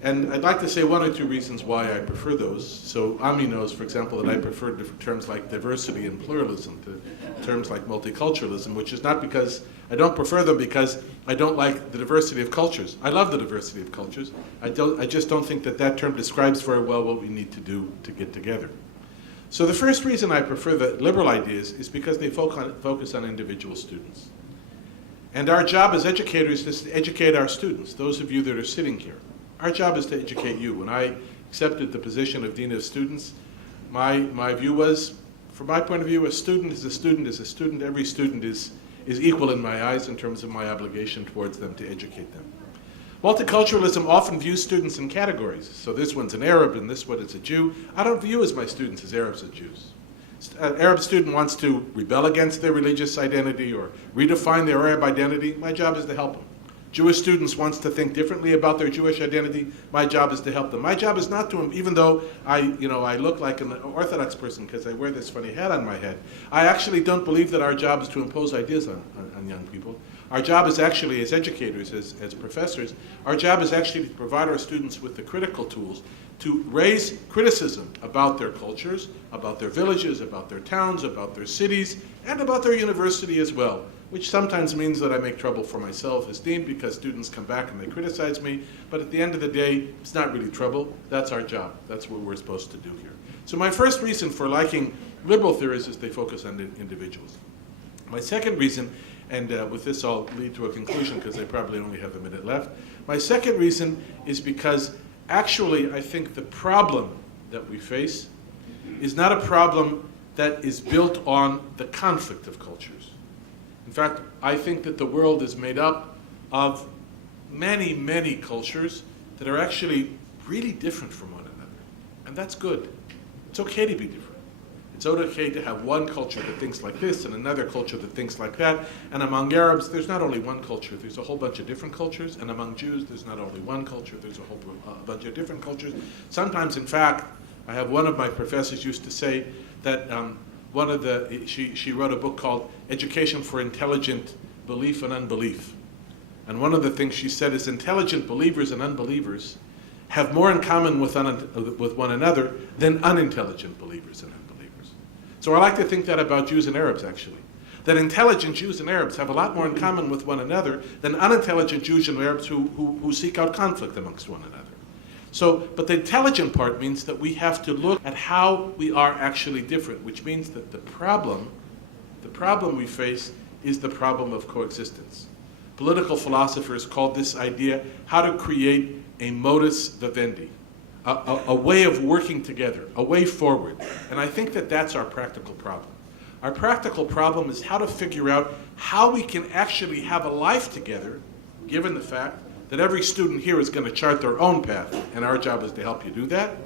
And I'd like to say one or two reasons why I prefer those. So Ami knows, for example, that I prefer different terms like diversity and pluralism to terms like multiculturalism, which is not because I don't prefer them because I don't like the diversity of cultures. I love the diversity of cultures. I just don't think that term describes very well what we need to do to get together. So the first reason I prefer the liberal ideas is because they focus on individual students. And our job as educators is to educate our students, those of you that are sitting here. Our job is to educate you. When I accepted the position of Dean of Students, my view was, from my point of view, a student is a student is a student. Every student is equal in my eyes in terms of my obligation towards them to educate them. Multiculturalism often views students in categories. So this one's an Arab and this one is a Jew. I don't view as my students as Arabs or Jews. An Arab student wants to rebel against their religious identity or redefine their Arab identity. My job is to help them, Jewish students wants to think differently about their Jewish identity, my job is to help them. My job is not to, even though I look like an Orthodox person because I wear this funny hat on my head, I actually don't believe that our job is to impose ideas on young people. Our job is actually, as educators, as professors, our job is actually to provide our students with the critical tools to raise criticism about their cultures, about their villages, about their towns, about their cities, and about their university as well, which sometimes means that I make trouble for my self-esteem because students come back and they criticize me, but at the end of the day, it's not really trouble. That's our job. That's what we're supposed to do here. So my first reason for liking liberal theories is they focus on individuals. My second reason, and with this I'll lead to a conclusion because I probably only have a minute left. My second reason is because actually I think the problem that we face is not a problem that is built on the conflict of cultures. In fact, I think that the world is made up of many, many cultures that are actually really different from one another. And that's good. It's okay to be different. It's okay to have one culture that thinks like this and another culture that thinks like that. And among Arabs, there's not only one culture, there's a whole bunch of different cultures. And among Jews, there's not only one culture, there's a whole bunch of different cultures. Sometimes, in fact, I have one of my professors used to say that she wrote a book called Education for Intelligent Belief and Unbelief. And one of the things she said is intelligent believers and unbelievers have more in common with one another than unintelligent believers and unbelievers. So I like to think that about Jews and Arabs, actually. That intelligent Jews and Arabs have a lot more in common with one another than unintelligent Jews and Arabs who seek out conflict amongst one another. So, but the intelligent part means that we have to look at how we are actually different, which means that the problem we face is the problem of coexistence. Political philosophers call this idea how to create a modus vivendi, a way of working together, a way forward. And I think that that's our practical problem. Our practical problem is how to figure out how we can actually have a life together, given the fact that every student here is going to chart their own path, and our job is to help you do that.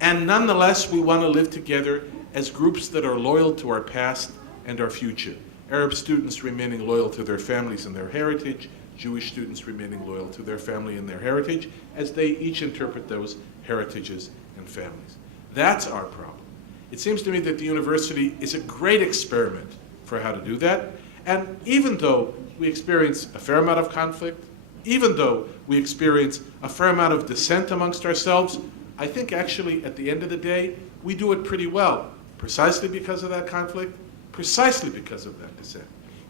And nonetheless, we want to live together as groups that are loyal to our past and our future. Arab students remaining loyal to their families and their heritage, Jewish students remaining loyal to their family and their heritage, as they each interpret those heritages and families. That's our problem. It seems to me that the university is a great experiment for how to do that. And even though we experience a fair amount of conflict, even though we experience a fair amount of dissent amongst ourselves, I think actually at the end of the day, we do it pretty well, precisely because of that conflict, precisely because of that dissent.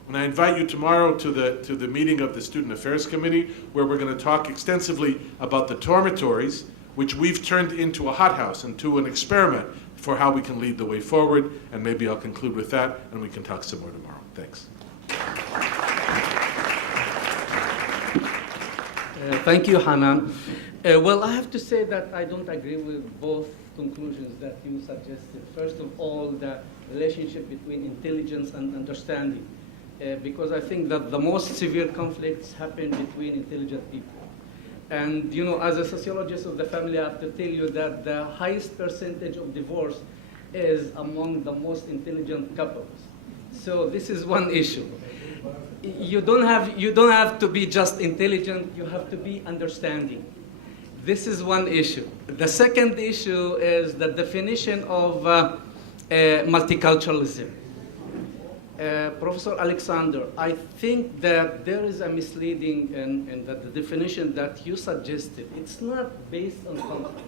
And I invite you tomorrow to the meeting of the Student Affairs Committee, where we're going to talk extensively about the dormitories, which we've turned into a hothouse, into an experiment for how we can lead the way forward. And maybe I'll conclude with that, and we can talk some more tomorrow. Thanks. Thank you, Hanan. Well, I have to say that I don't agree with both conclusions that you suggested. First of all, the relationship between intelligence and understanding, because I think that the most severe conflicts happen between intelligent people. And, you know, as a sociologist of the family, I have to tell you that the highest percentage of divorce is among the most intelligent couples. So this is one issue. You don't have to be just intelligent, you have to be understanding. This is one issue. The second issue is the definition of multiculturalism. Professor Alexander, I think that there is a misleading in that the definition that you suggested. It's not based on conflict.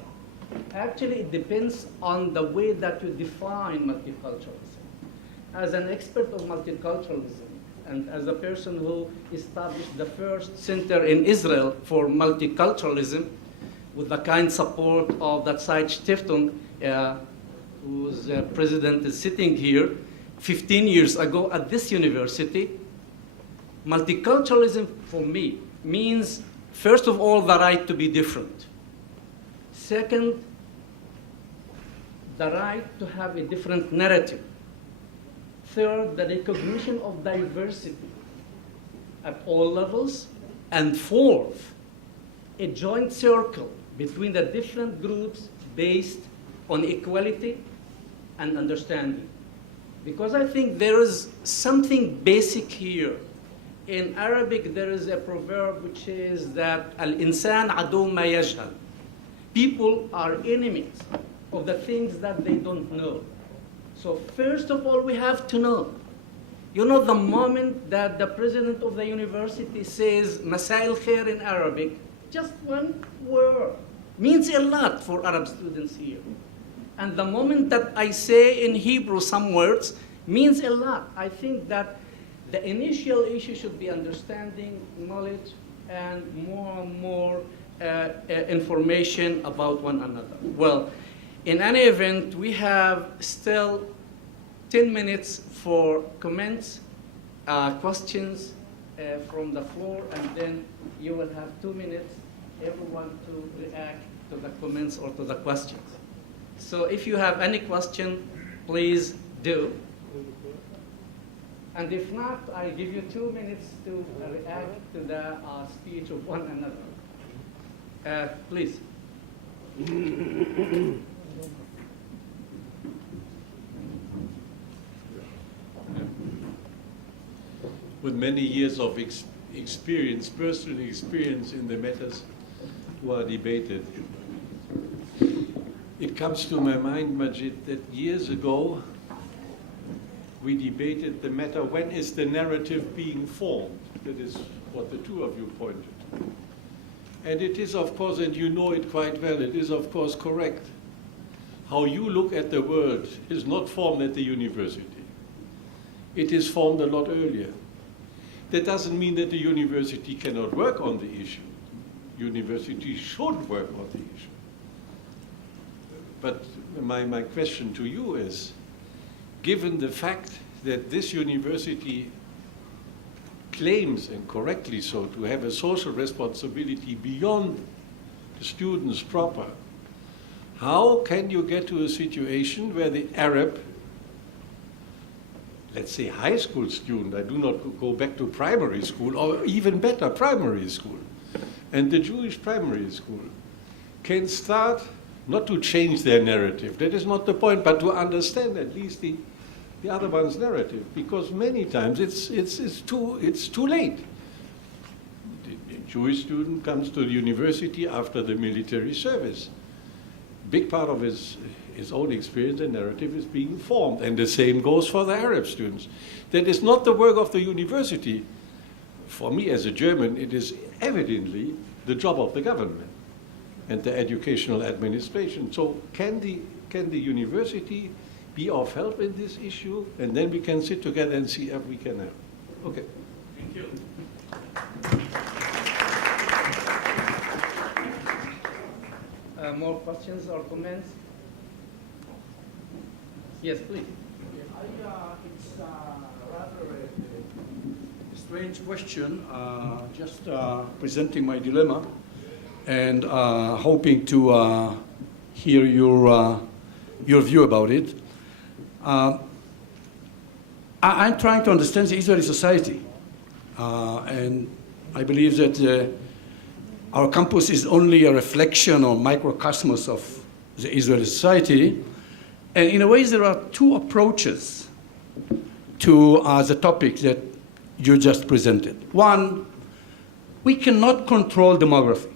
Actually, it depends on the way that you define multiculturalism. As an expert of multiculturalism, and as a person who established the first center in Israel for multiculturalism, with the kind support of that Said Stiftung, whose president is sitting here, 15 years ago at this university, multiculturalism for me means, first of all, the right to be different. Second, the right to have a different narrative. Third, the recognition of diversity at all levels. And fourth, a joint circle between the different groups based on equality and understanding. Because I think there is something basic here in Arabic there is a proverb which is that al-insan adu ma yajhal. People are enemies of the things that they don't know. So first of all, we have to know. You know, the moment that the president of the university says Masai al-Khair in Arabic, just one word means a lot for Arab students here. And the moment that I say in Hebrew some words means a lot. I think that the initial issue should be understanding, knowledge, and more information about one another. Well, in any event, we have still 10 minutes for comments, questions from the floor, and then you will have 2 minutes, everyone, to react to the comments or to the questions. So if you have any question, please do. And if not, I give you 2 minutes to react to the speech of one another. Please. With many years of experience, personal experience in the matters who are debated, it comes to my mind, Majid, that years ago we debated the matter, when is the narrative being formed? That is what the two of you pointed. And it is, of course, and you know it quite well, it is, of course, correct. How you look at the world is not formed at the university. It is formed a lot earlier. That doesn't mean that the university cannot work on the issue. University should work on the issue. But my question to you is, given the fact that this university claims, and correctly so, to have a social responsibility beyond the students proper, how can you get to a situation where the Arab, let's say high school student, I do not go back to primary school, or even better, primary school, and the Jewish primary school can start not to change their narrative, that is not the point, but to understand at least the other one's narrative, because many times it's too late. The Jewish student comes to the university after the military service. Big part of his own experience and narrative is being formed, and the same goes for the Arab students. That is not the work of the university. For me as a German, it is evidently the job of the government and the educational administration. So can the university be of help in this issue? And then we can sit together and see if we can help. Okay. Thank you. More questions or comments? Yes, please. It's rather a strange question, just presenting my dilemma and hoping to hear your view about it. I'm trying to understand the Israeli society, and I believe that our campus is only a reflection or microcosmos of the Israeli society. And in a way, there are two approaches to the topic that you just presented. One, we cannot control demography.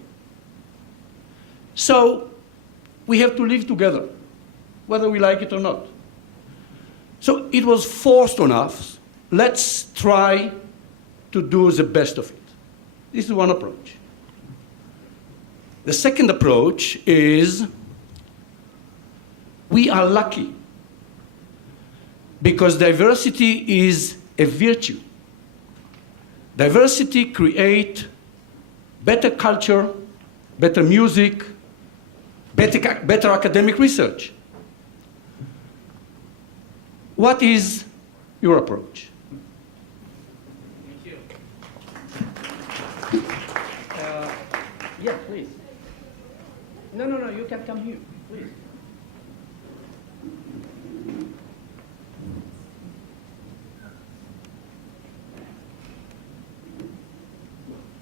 So we have to live together, whether we like it or not. So it was forced on us. Let's try to do the best of it. This is one approach. The second approach is we are lucky because diversity is a virtue. Diversity creates better culture, better music, better academic research. What is your approach? Thank you. Yeah, please. No, you can come here, please.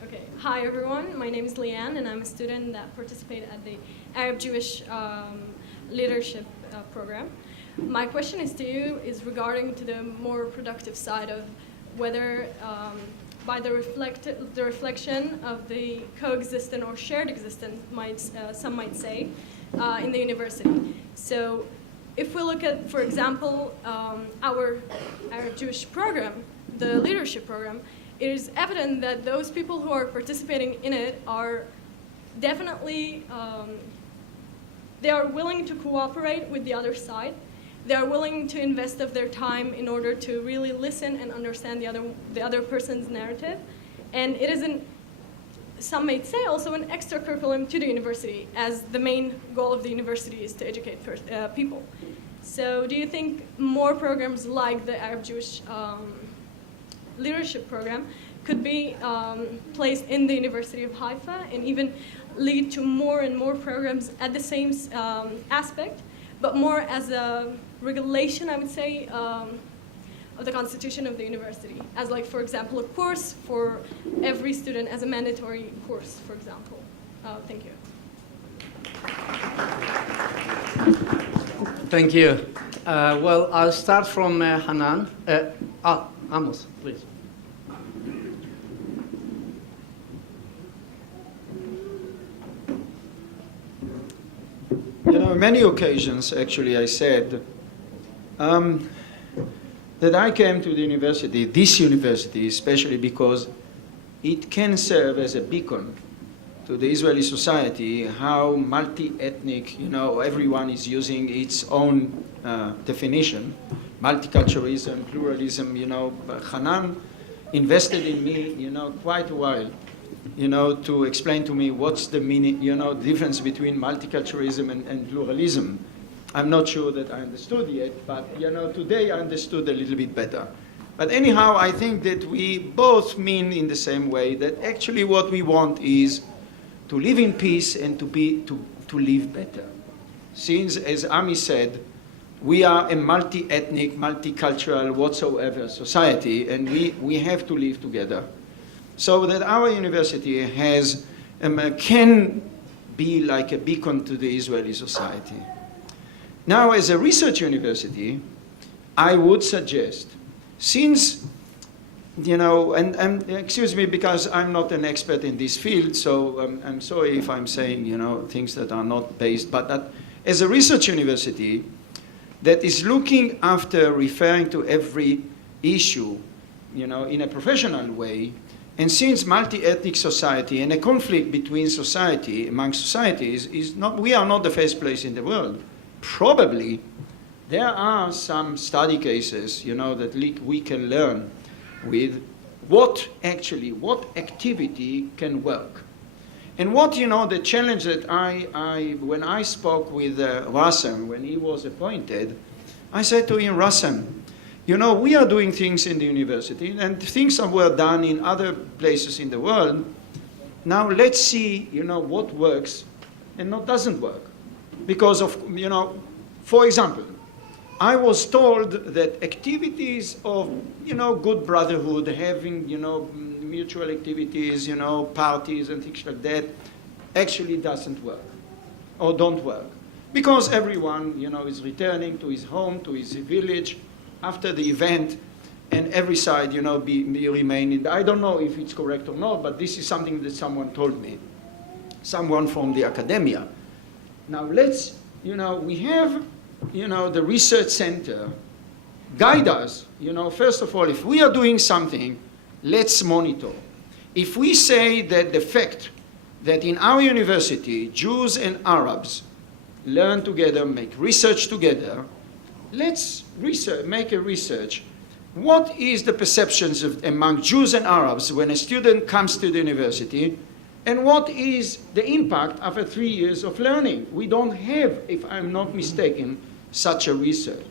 Okay, hi everyone. My name is Leanne, and I'm a student that participated at the Arab Jewish Leadership Program. My question is to you is regarding to the more productive side of whether by the reflection of the coexistent or shared existence, some might say, in the university. So if we look at, for example, our Arab Jewish program, the leadership program, it is evident that those people who are participating in it are definitely, they are willing to cooperate with the other side. They are willing to invest of their time in order to really listen and understand the other person's narrative. And it is some may say also an extra curriculum to the university, as the main goal of the university is to educate people. So do you think more programs like the Arab Jewish leadership program could be placed in the University of Haifa and even lead to more and more programs at the same aspect, but more as a regulation, I would say, of the constitution of the university, as like, for example, a course for every student as a mandatory course, for example. Thank you. Thank you. Well, I'll start from Hanan. Amos, please. You know, on many occasions, actually, I said that I came to the university, this university, especially because it can serve as a beacon to the Israeli society, how multi-ethnic, you know, everyone is using its own definition, multiculturalism, pluralism, you know. Hanan invested in me, you know, quite a while, you know, to explain to me what's the meaning, you know, difference between multiculturalism and pluralism. I'm not sure that I understood yet, but, you know, today I understood a little bit better. But anyhow, I think that we both mean in the same way that actually what we want is to live in peace and to live better. Since, as Ami said, we are a multi-ethnic, multicultural, whatsoever society, and we have to live together. So that our university has, can be like a beacon to the Israeli society. Now, as a research university, I would suggest, since, you know, and excuse me because I'm not an expert in this field, so I'm sorry if I'm saying, you know, things that are not based, but that as a research university that is looking after referring to every issue, you know, in a professional way, and since multi-ethnic society and a conflict between society, among societies, is not, we are not the first place in the world. Probably there are some study cases, you know, that we can learn with what activity can work. And what, you know, the challenge that when I spoke with Rassam, when he was appointed, I said to him, Rassam, you know, we are doing things in the university, and things that were done in other places in the world. Now let's see, you know, what works and what doesn't work. Because of, you know, for example, I was told that activities of, you know, good brotherhood, having, you know, mutual activities, you know, parties and things like that, actually doesn't work or don't work. Because everyone, you know, is returning to his home, to his village after the event, and every side, you know, remain in. I don't know if it's correct or not, but this is something that someone told me, someone from the academia. Now let's, you know, we have, you know, the research center guide us, you know, first of all, if we are doing something, let's monitor. If we say that the fact that in our university, Jews and Arabs learn together, make research together, let's make a research. What is the perceptions among Jews and Arabs when a student comes to the university? And what is the impact after 3 years of learning? We don't have, if I'm not mistaken, such a research.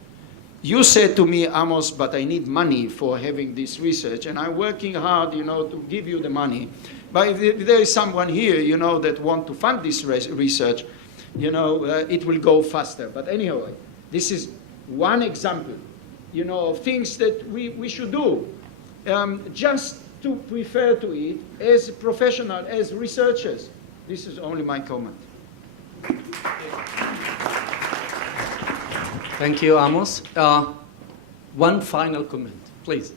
You said to me, Amos, but I need money for having this research, and I'm working hard, you know, to give you the money. But if there is someone here, you know, that want to fund this research, you know, it will go faster. But anyway, this is one example, you know, of things that we should do. Just to refer to it as professional, as researchers. This is only my comment. Thank you, Amos. One final comment, please.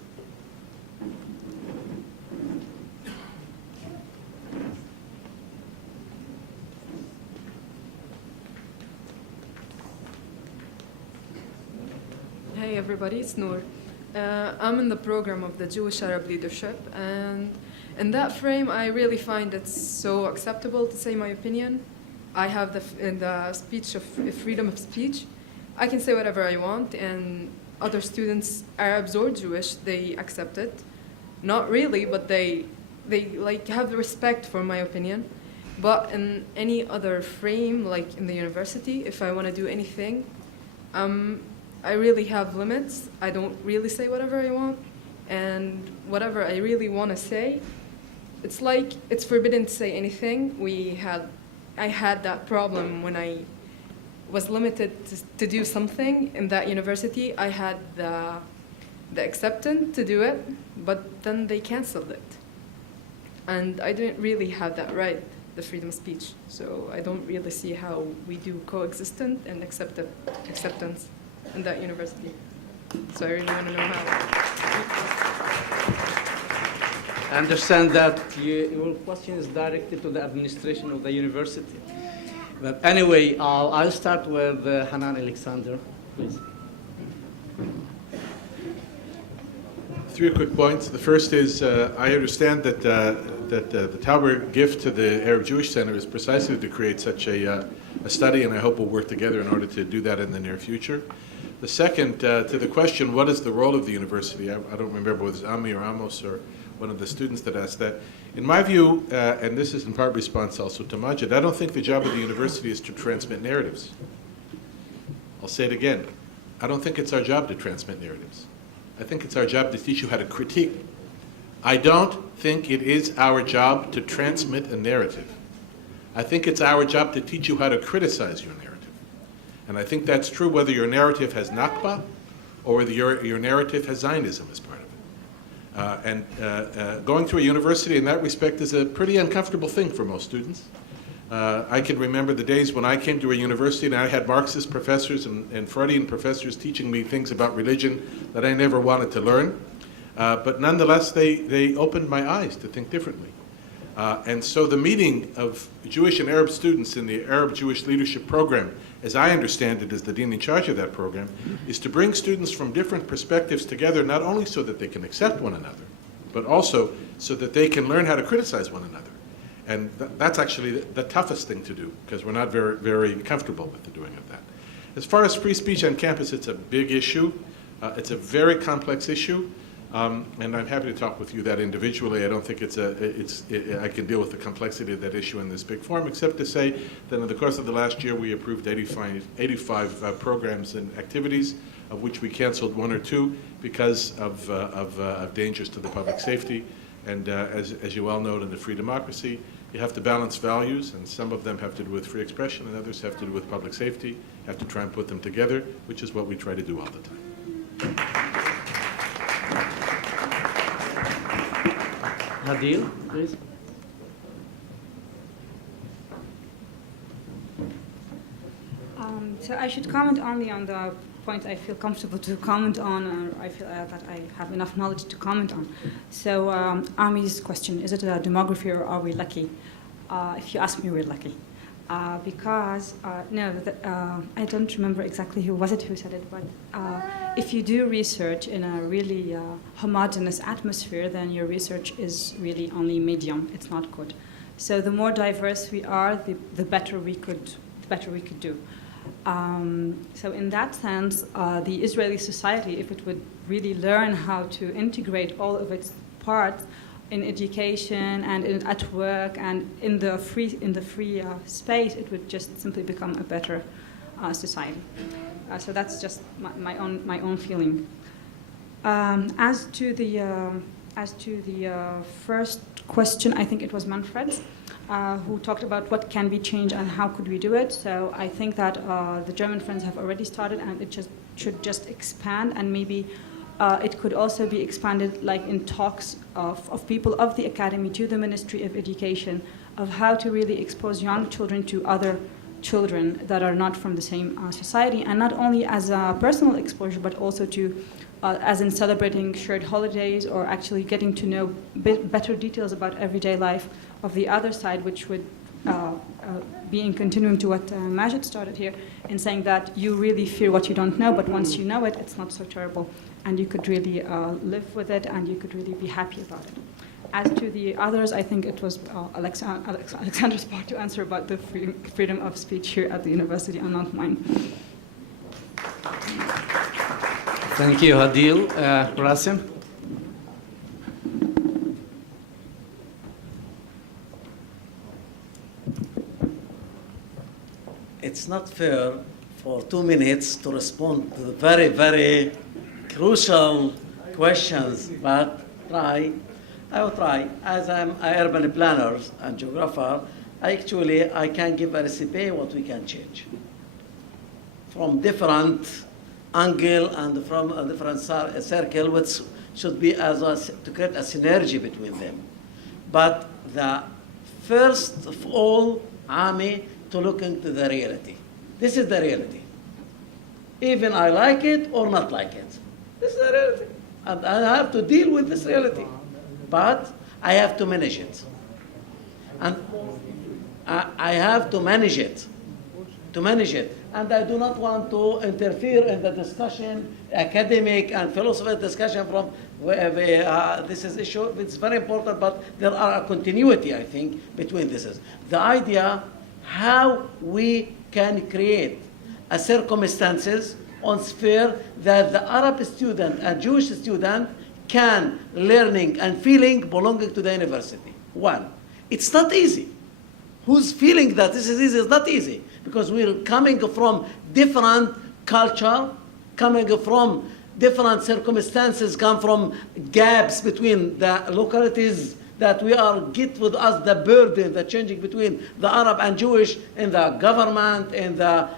Hi everybody, it's Noor. I'm in the program of the Jewish Arab Leadership, and in that frame I really find it so acceptable to say my opinion. I have the speech of freedom of speech. I can say whatever I want, and other students, Arabs or Jewish, they accept it. Not really, but they like have the respect for my opinion. But in any other frame, like in the university, if I want to do anything, I really have limits. I don't really say whatever I want, and whatever I really want to say, it's like it's forbidden to say anything. I had that problem when I was limited to do something in that university. I had the acceptance to do it, but then they canceled it. And I didn't really have that right, the freedom of speech. So I don't really see how we do coexistence and acceptance in that university. So I really want to know how. I understand that your question is directed to the administration of the university. But anyway, I'll start with Hanan Alexander, please. 3 quick points. The first is I understand that the Tauber gift to the Arab Jewish Center is precisely to create such a study, and I hope we'll work together in order to do that in the near future. The second, to the question, what is the role of the university? I don't remember whether it was Ami or Amos or one of the students that asked that. In my view, and this is in part response also to Majid, I don't think the job of the university is to transmit narratives. I'll say it again. I don't think it's our job to transmit narratives. I think it's our job to teach you how to critique. I don't think it is our job to transmit a narrative. I think it's our job to teach you how to criticize your narrative. And I think that's true whether your narrative has Nakba or whether your narrative has Zionism as part of it. Going to a university in that respect is a pretty uncomfortable thing for most students. I can remember the days when I came to a university and I had Marxist professors and Freudian professors teaching me things about religion that I never wanted to learn. But nonetheless, they opened my eyes to think differently. And so the meeting of Jewish and Arab students in the Arab Jewish Leadership Program, as I understand it as the dean in charge of that program, is to bring students from different perspectives together, not only so that they can accept one another, but also so that they can learn how to criticize one another. And that's actually the toughest thing to do, because we're not very, very comfortable with the doing of that. As far as free speech on campus, it's a big issue. It's a very complex issue. And I'm happy to talk with you that individually. I don't think I can deal with the complexity of that issue in this big forum, except to say that in the course of the last year, we approved 85 programs and activities, of which we canceled 1 or 2 because of dangers to the public safety. And as you well know, in the free democracy, you have to balance values, and some of them have to do with free expression, and others have to do with public safety. You have to try and put them together, which is what we try to do all the time. Hadil, please. So I should comment only on the point I feel comfortable to comment on, or I feel that I have enough knowledge to comment on. So Ami's question, is it a demography or are we lucky? If you ask me, we're lucky. Because, I don't remember exactly who was it who said it, but if you do research in a really homogeneous atmosphere, then your research is really only medium, it's not good. So the more diverse we are, the better we could do. So in that sense, the Israeli society, if it would really learn how to integrate all of its parts in education and at work and in the free space, it would just simply become a better society. So that's just my own feeling. As to the first question, I think it was Manfred's, who talked about what can be changed and how could we do it. So I think that the German friends have already started, and it should just expand, and maybe it could also be expanded, like in talks of people of the academy to the Ministry of Education, of how to really expose young children to other children that are not from the same society, and not only as a personal exposure, but also to as in celebrating shared holidays or actually getting to know better details about everyday life of the other side, which would continuing to what Majid started here, in saying that you really fear what you don't know, but once you know it, it's not so terrible, and you could really live with it, and you could really be happy about it. As to the others, I think it was Alexander's part to answer about the freedom of speech here at the university, and not mine. Thank you, Hadil. Rasim? It's not fair for 2 minutes to respond to the very, very crucial questions, but I will try. As I'm an urban planner and geographer, I can give a recipe what we can change from different angle and from a different circle, which should be to create a synergy between them. But the first of all, Ami, to look into the reality. This is the reality. Even I like it or not like it. This is the reality. And I have to deal with this reality. But I have to manage it. And I have to manage it. And I do not want to interfere in the discussion, academic and philosophical discussion from this is issue. It's very important, but there are a continuity, I think, between this. The idea how we can create a circumstances on sphere that the Arab student and Jewish student can learning and feeling belonging to the university. One, it's not easy. Who's feeling that this is easy is not easy, because we're coming from different culture, coming from different circumstances, come from gaps between the localities that we are get with us the burden, the changing between the Arab and Jewish in the government, in the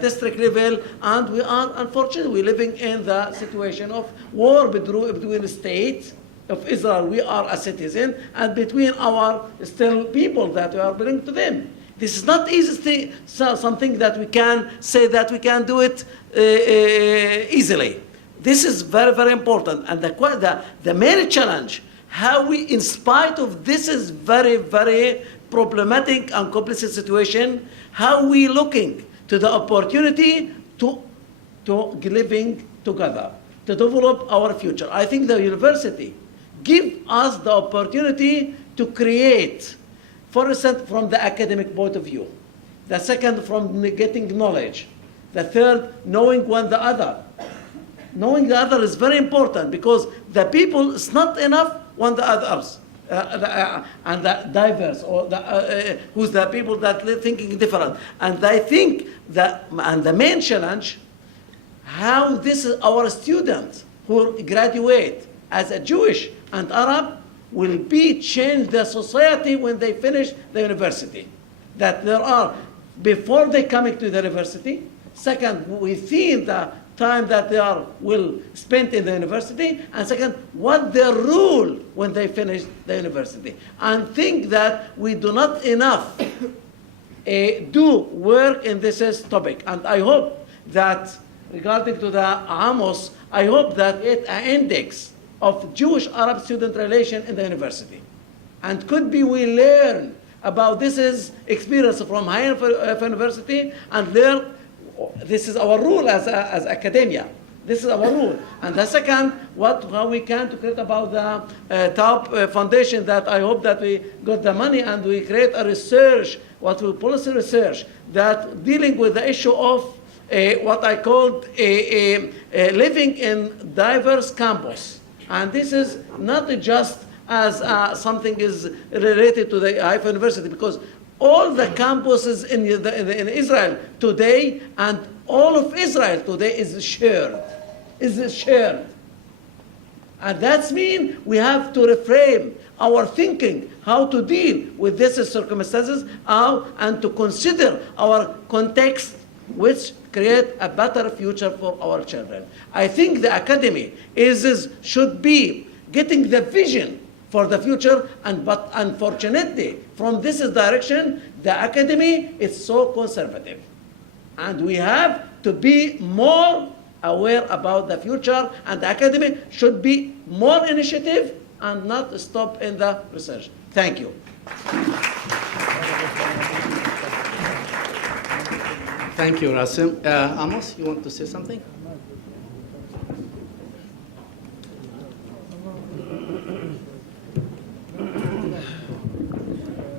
district level, and we are unfortunately living in the situation of war between the state of Israel, we are a citizen, and between our still people that we are belonging to them. This is not easy, something that we can say that we can do it easily. This is very, very important, and the main challenge, how we, in spite of this is very, very problematic and complex situation, how we looking to the opportunity to living together, to develop our future. I think the university give us the opportunity to create, for instance, from the academic point of view. The second, from getting knowledge. The third, knowing one the other. Knowing the other is very important, because the people is not enough one the others, and the diverse, or who's the people that thinking different. And I think that, and the main challenge, how this is our students who graduate as a Jewish and Arab will be change the society when they finish the university. That there are, before they coming to the university, second, within the time that they will spend in the university, and second, what their rule when they finish the university. And think that we do not enough do work in this topic. And I hope that, regarding to the Amos, I hope that an index of Jewish-Arab student relation in the university. And could be we learn about this is experience from Haifa University, and learn. This is our rule as academia. This is our rule. And the second, how we can to create about the top foundation, that I hope that we got the money and we create a research, policy research, that dealing with the issue of what I called living in diverse campus. And this is not just as something is related to the Haifa University, because all the campuses in Israel today, and all of Israel today is shared. And that means we have to reframe our thinking, how to deal with these circumstances, and to consider our context, which create a better future for our children. I think the academy should be getting the vision for the future, but unfortunately, from this direction, the academy is so conservative. And we have to be more aware about the future, and the academy should be more initiative and not stop in the research. Thank you. Thank you, Rasim. Amos, you want to say something?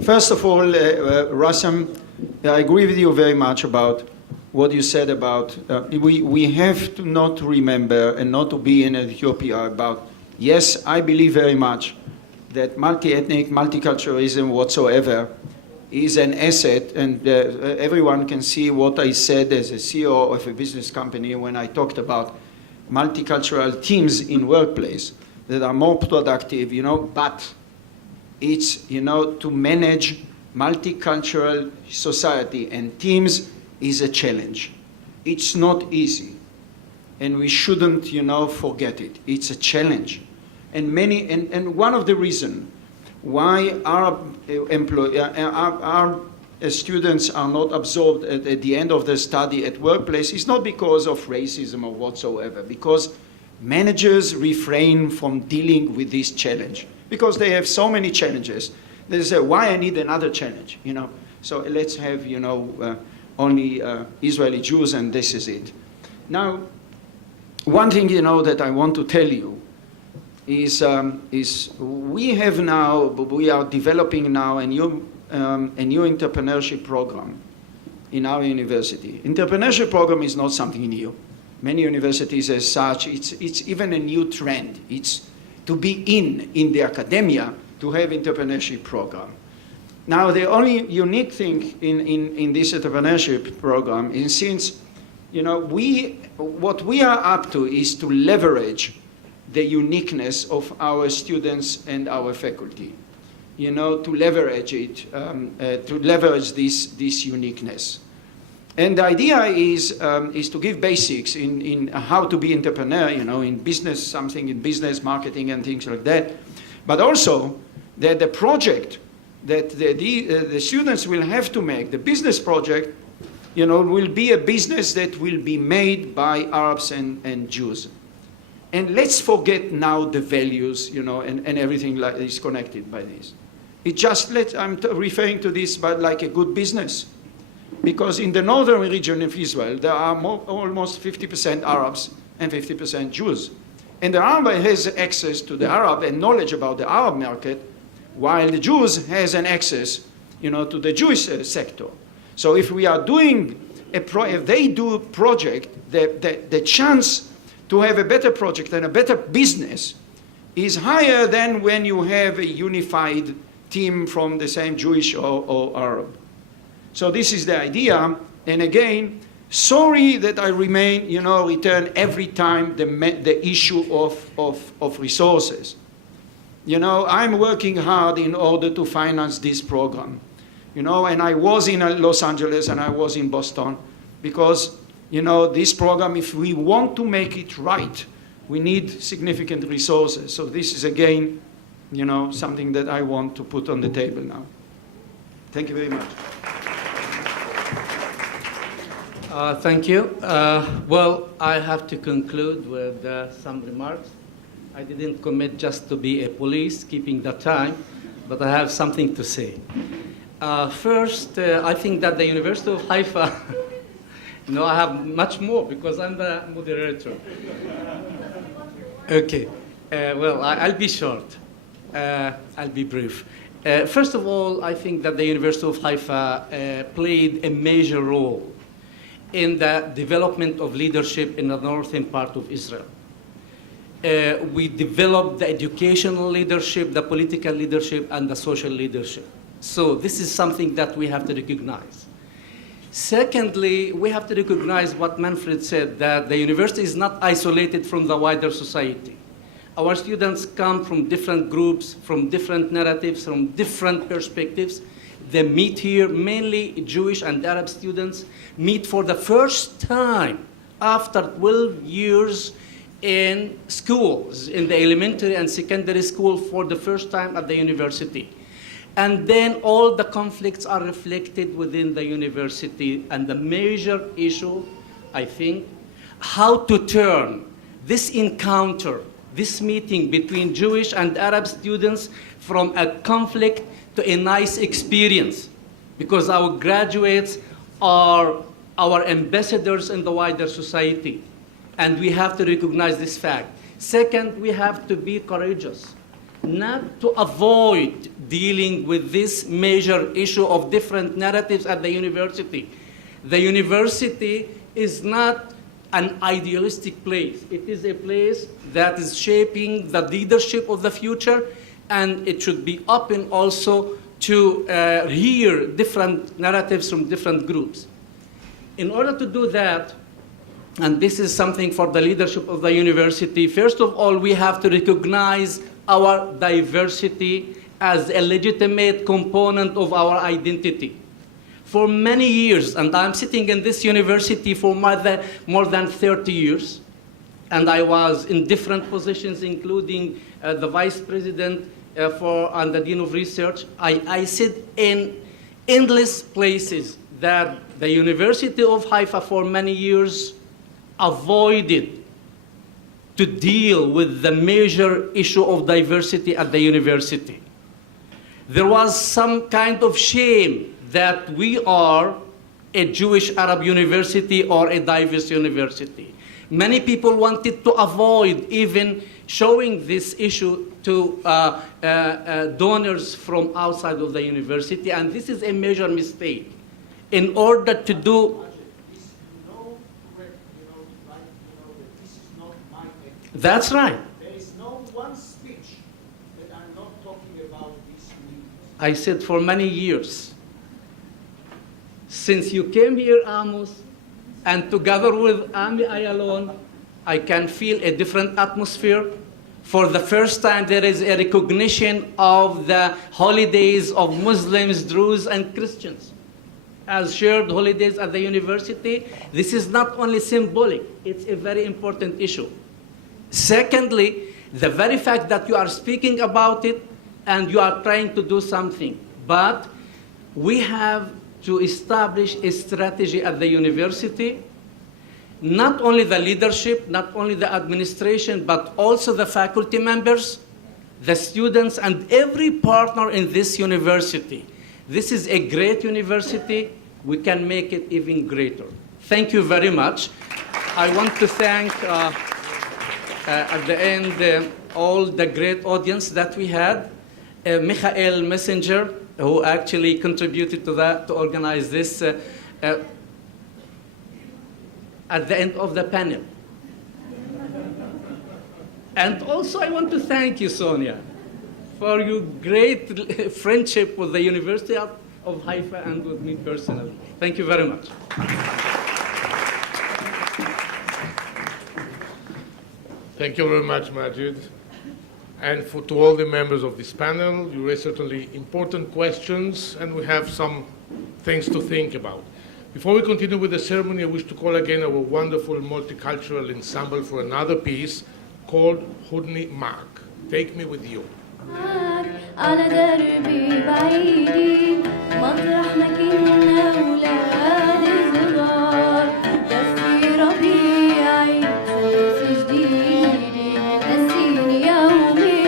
First of all, Rasim, I agree with you very much about what you said about we have to not remember and not to be in Ethiopia about, yes, I believe very much that multi-ethnic, multiculturalism whatsoever is an asset, and everyone can see what I said as a CEO of a business company when I talked about multicultural teams in workplace that are more productive, but it's, to manage multicultural society and teams is a challenge. It's not easy, and we shouldn't, forget it. It's a challenge. And one of the reasons why our students are not absorbed at the end of the study at workplace is not because of racism or whatsoever, because managers refrain from dealing with this challenge because they have so many challenges. They say, why I need another challenge, So let's have, only Israeli Jews, and this is it. Now, one thing, that I want to tell you is we are developing now a new entrepreneurship program in our university. Entrepreneurship program is not something new. Many universities as such, it's even a new trend. It's to be in the academia to have entrepreneurship program. Now, the only unique thing in this entrepreneurship program is since, what we are up to is to leverage the uniqueness of our students and our faculty, to leverage it, to leverage this uniqueness. And the idea is to give basics in how to be entrepreneur, in business, something in business, marketing, and things like that. But also that the project that the students will have to make, the business project, will be a business that will be made by Arabs and Jews. And let's forget now the values, and everything like is connected by this. I'm referring to this but like a good business. Because in the northern region of Israel, there are almost 50% Arabs and 50% Jews. And the Arab has access to the Arab and knowledge about the Arab market, while the Jews has an access, to the Jewish sector. So if we are doing if they do a project, the chance to have a better project and a better business is higher than when you have a unified team from the same Jewish or Arab. So this is the idea. And again, sorry that I return every time the issue of resources. I'm working hard in order to finance this program. And I was in Los Angeles and I was in Boston because, this program, if we want to make it right, we need significant resources. So this is again, something that I want to put on the table now. Thank you very much. Thank you. Well, I have to conclude with some remarks. I didn't commit just to be a police, keeping the time, but I have something to say. First, I think that the University of Haifa, I have much more because I'm the moderator. Okay. Well, I'll be short. I'll be brief. First of all, I think that the University of Haifa played a major role in the development of leadership in the northern part of Israel. We developed the educational leadership, the political leadership, and the social leadership. So this is something that we have to recognize. Secondly, we have to recognize what Manfred said, that the university is not isolated from the wider society. Our students come from different groups, from different narratives, from different perspectives. They meet here, mainly Jewish and Arab students, meet for the first time after 12 years in schools, in the elementary and secondary school for the first time at the university. And then all the conflicts are reflected within the university. And the major issue, I think, how to turn this encounter, this meeting between Jewish and Arab students from a conflict to a nice experience. Because our graduates are our ambassadors in the wider society. And we have to recognize this fact. Second, we have to be courageous, not to avoid dealing with this major issue of different narratives at the university. The university is not an idealistic place. It is a place that is shaping the leadership of the future, and it should be open also to hear different narratives from different groups. In order to do that, and this is something for the leadership of the university, first of all, we have to recognize our diversity as a legitimate component of our identity. For many years, and I'm sitting in this university for more than 30 years, and I was in different positions, including the vice president and the dean of research. I sit in endless places that the University of Haifa for many years avoided to deal with the major issue of diversity at the university. There was some kind of shame that we are a Jewish Arab university or a diverse university. Many people wanted to avoid even showing this issue to donors from outside of the university, and this is a major mistake. In order to do that's right. There is no one speech that I'm not talking about these meetings. I said for many years, since you came here, Amos, and together with Ami Ayalon, I can feel a different atmosphere. For the first time, there is a recognition of the holidays of Muslims, Druze, and Christians as shared holidays at the university. This is not only symbolic, it's a very important issue. Secondly, the very fact that you are speaking about it and you are trying to do something, but we have to establish a strategy at the university, not only the leadership, not only the administration, but also the faculty members, the students, and every partner in this university. This is a great university. We can make it even greater. Thank you very much. I want to thank at the end, all the great audience that we had. Michael Messenger, who actually contributed to that, to organize this at the end of the panel. And also I want to thank you, Sonia, for your great friendship with the University of Haifa and with me personally. Thank you very much. Thank you very much, Majid. And to all the members of this panel, you raised certainly important questions, and we have some things to think about. Before we continue with the ceremony, I wish to call again our wonderful multicultural ensemble for another piece called Hudni Mark. Take me with you. على دربي بعيدي مطرح ما كنا ولاد صغار دفي ربيعي شمس جديدي نسيني يومي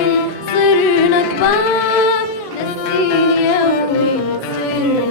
صرنا كبار نسيني يومي صرنا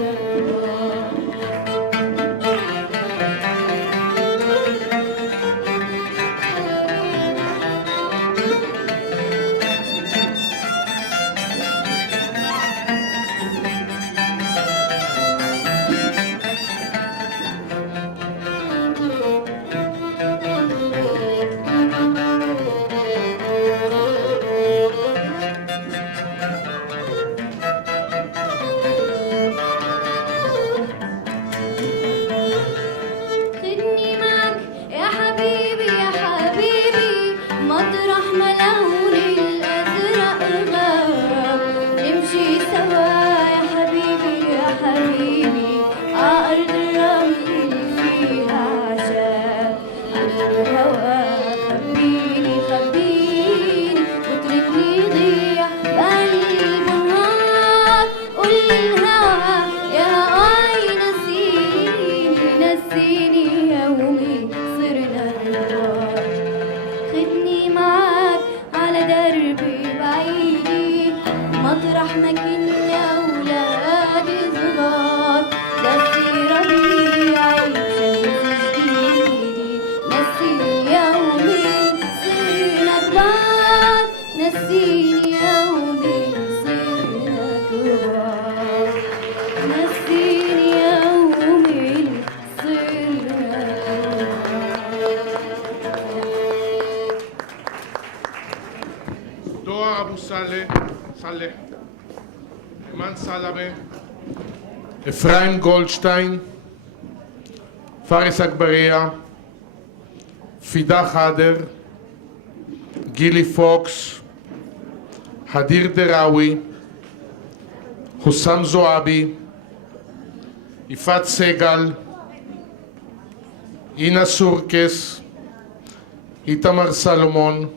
סלeh, אימן סלמה, אפרים גולדשטיין, פאריס אגבריה, פידה חדר, גילי פוקס, הדיר דראוי, חוסם זועבי, יפעת סגל, אינה סורקס, איתמר סלומון,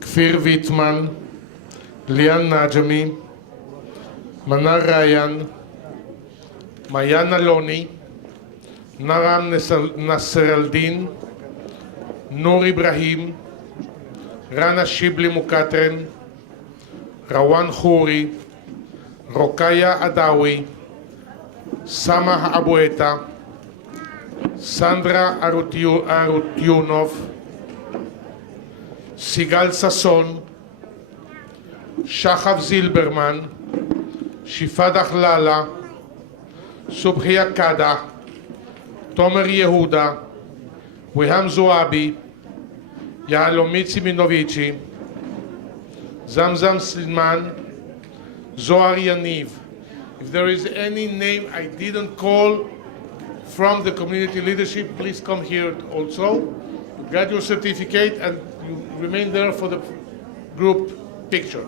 כפיר ויטמן, ליאן נג'מי, מנר ריין, מעיין אלוני, נרם נסר אלדין, נור אברהים, רנה שיבלי מוקטרן, רוואן חורי, רוקיה עדאווי, סמה אבואטה, סנדרה ארוטיונוב, סיגל ששון, שחב זילברמן, שיפה דחללה, סובחיה קדה, תומר יהודה, ויהם זועבי, יהלומית סימינוביצ'י, זמזם סלימן, זוהר יניב. If there is any name I didn't call from the community leadership, please come here also. You get your certificate and you remain there for the group picture.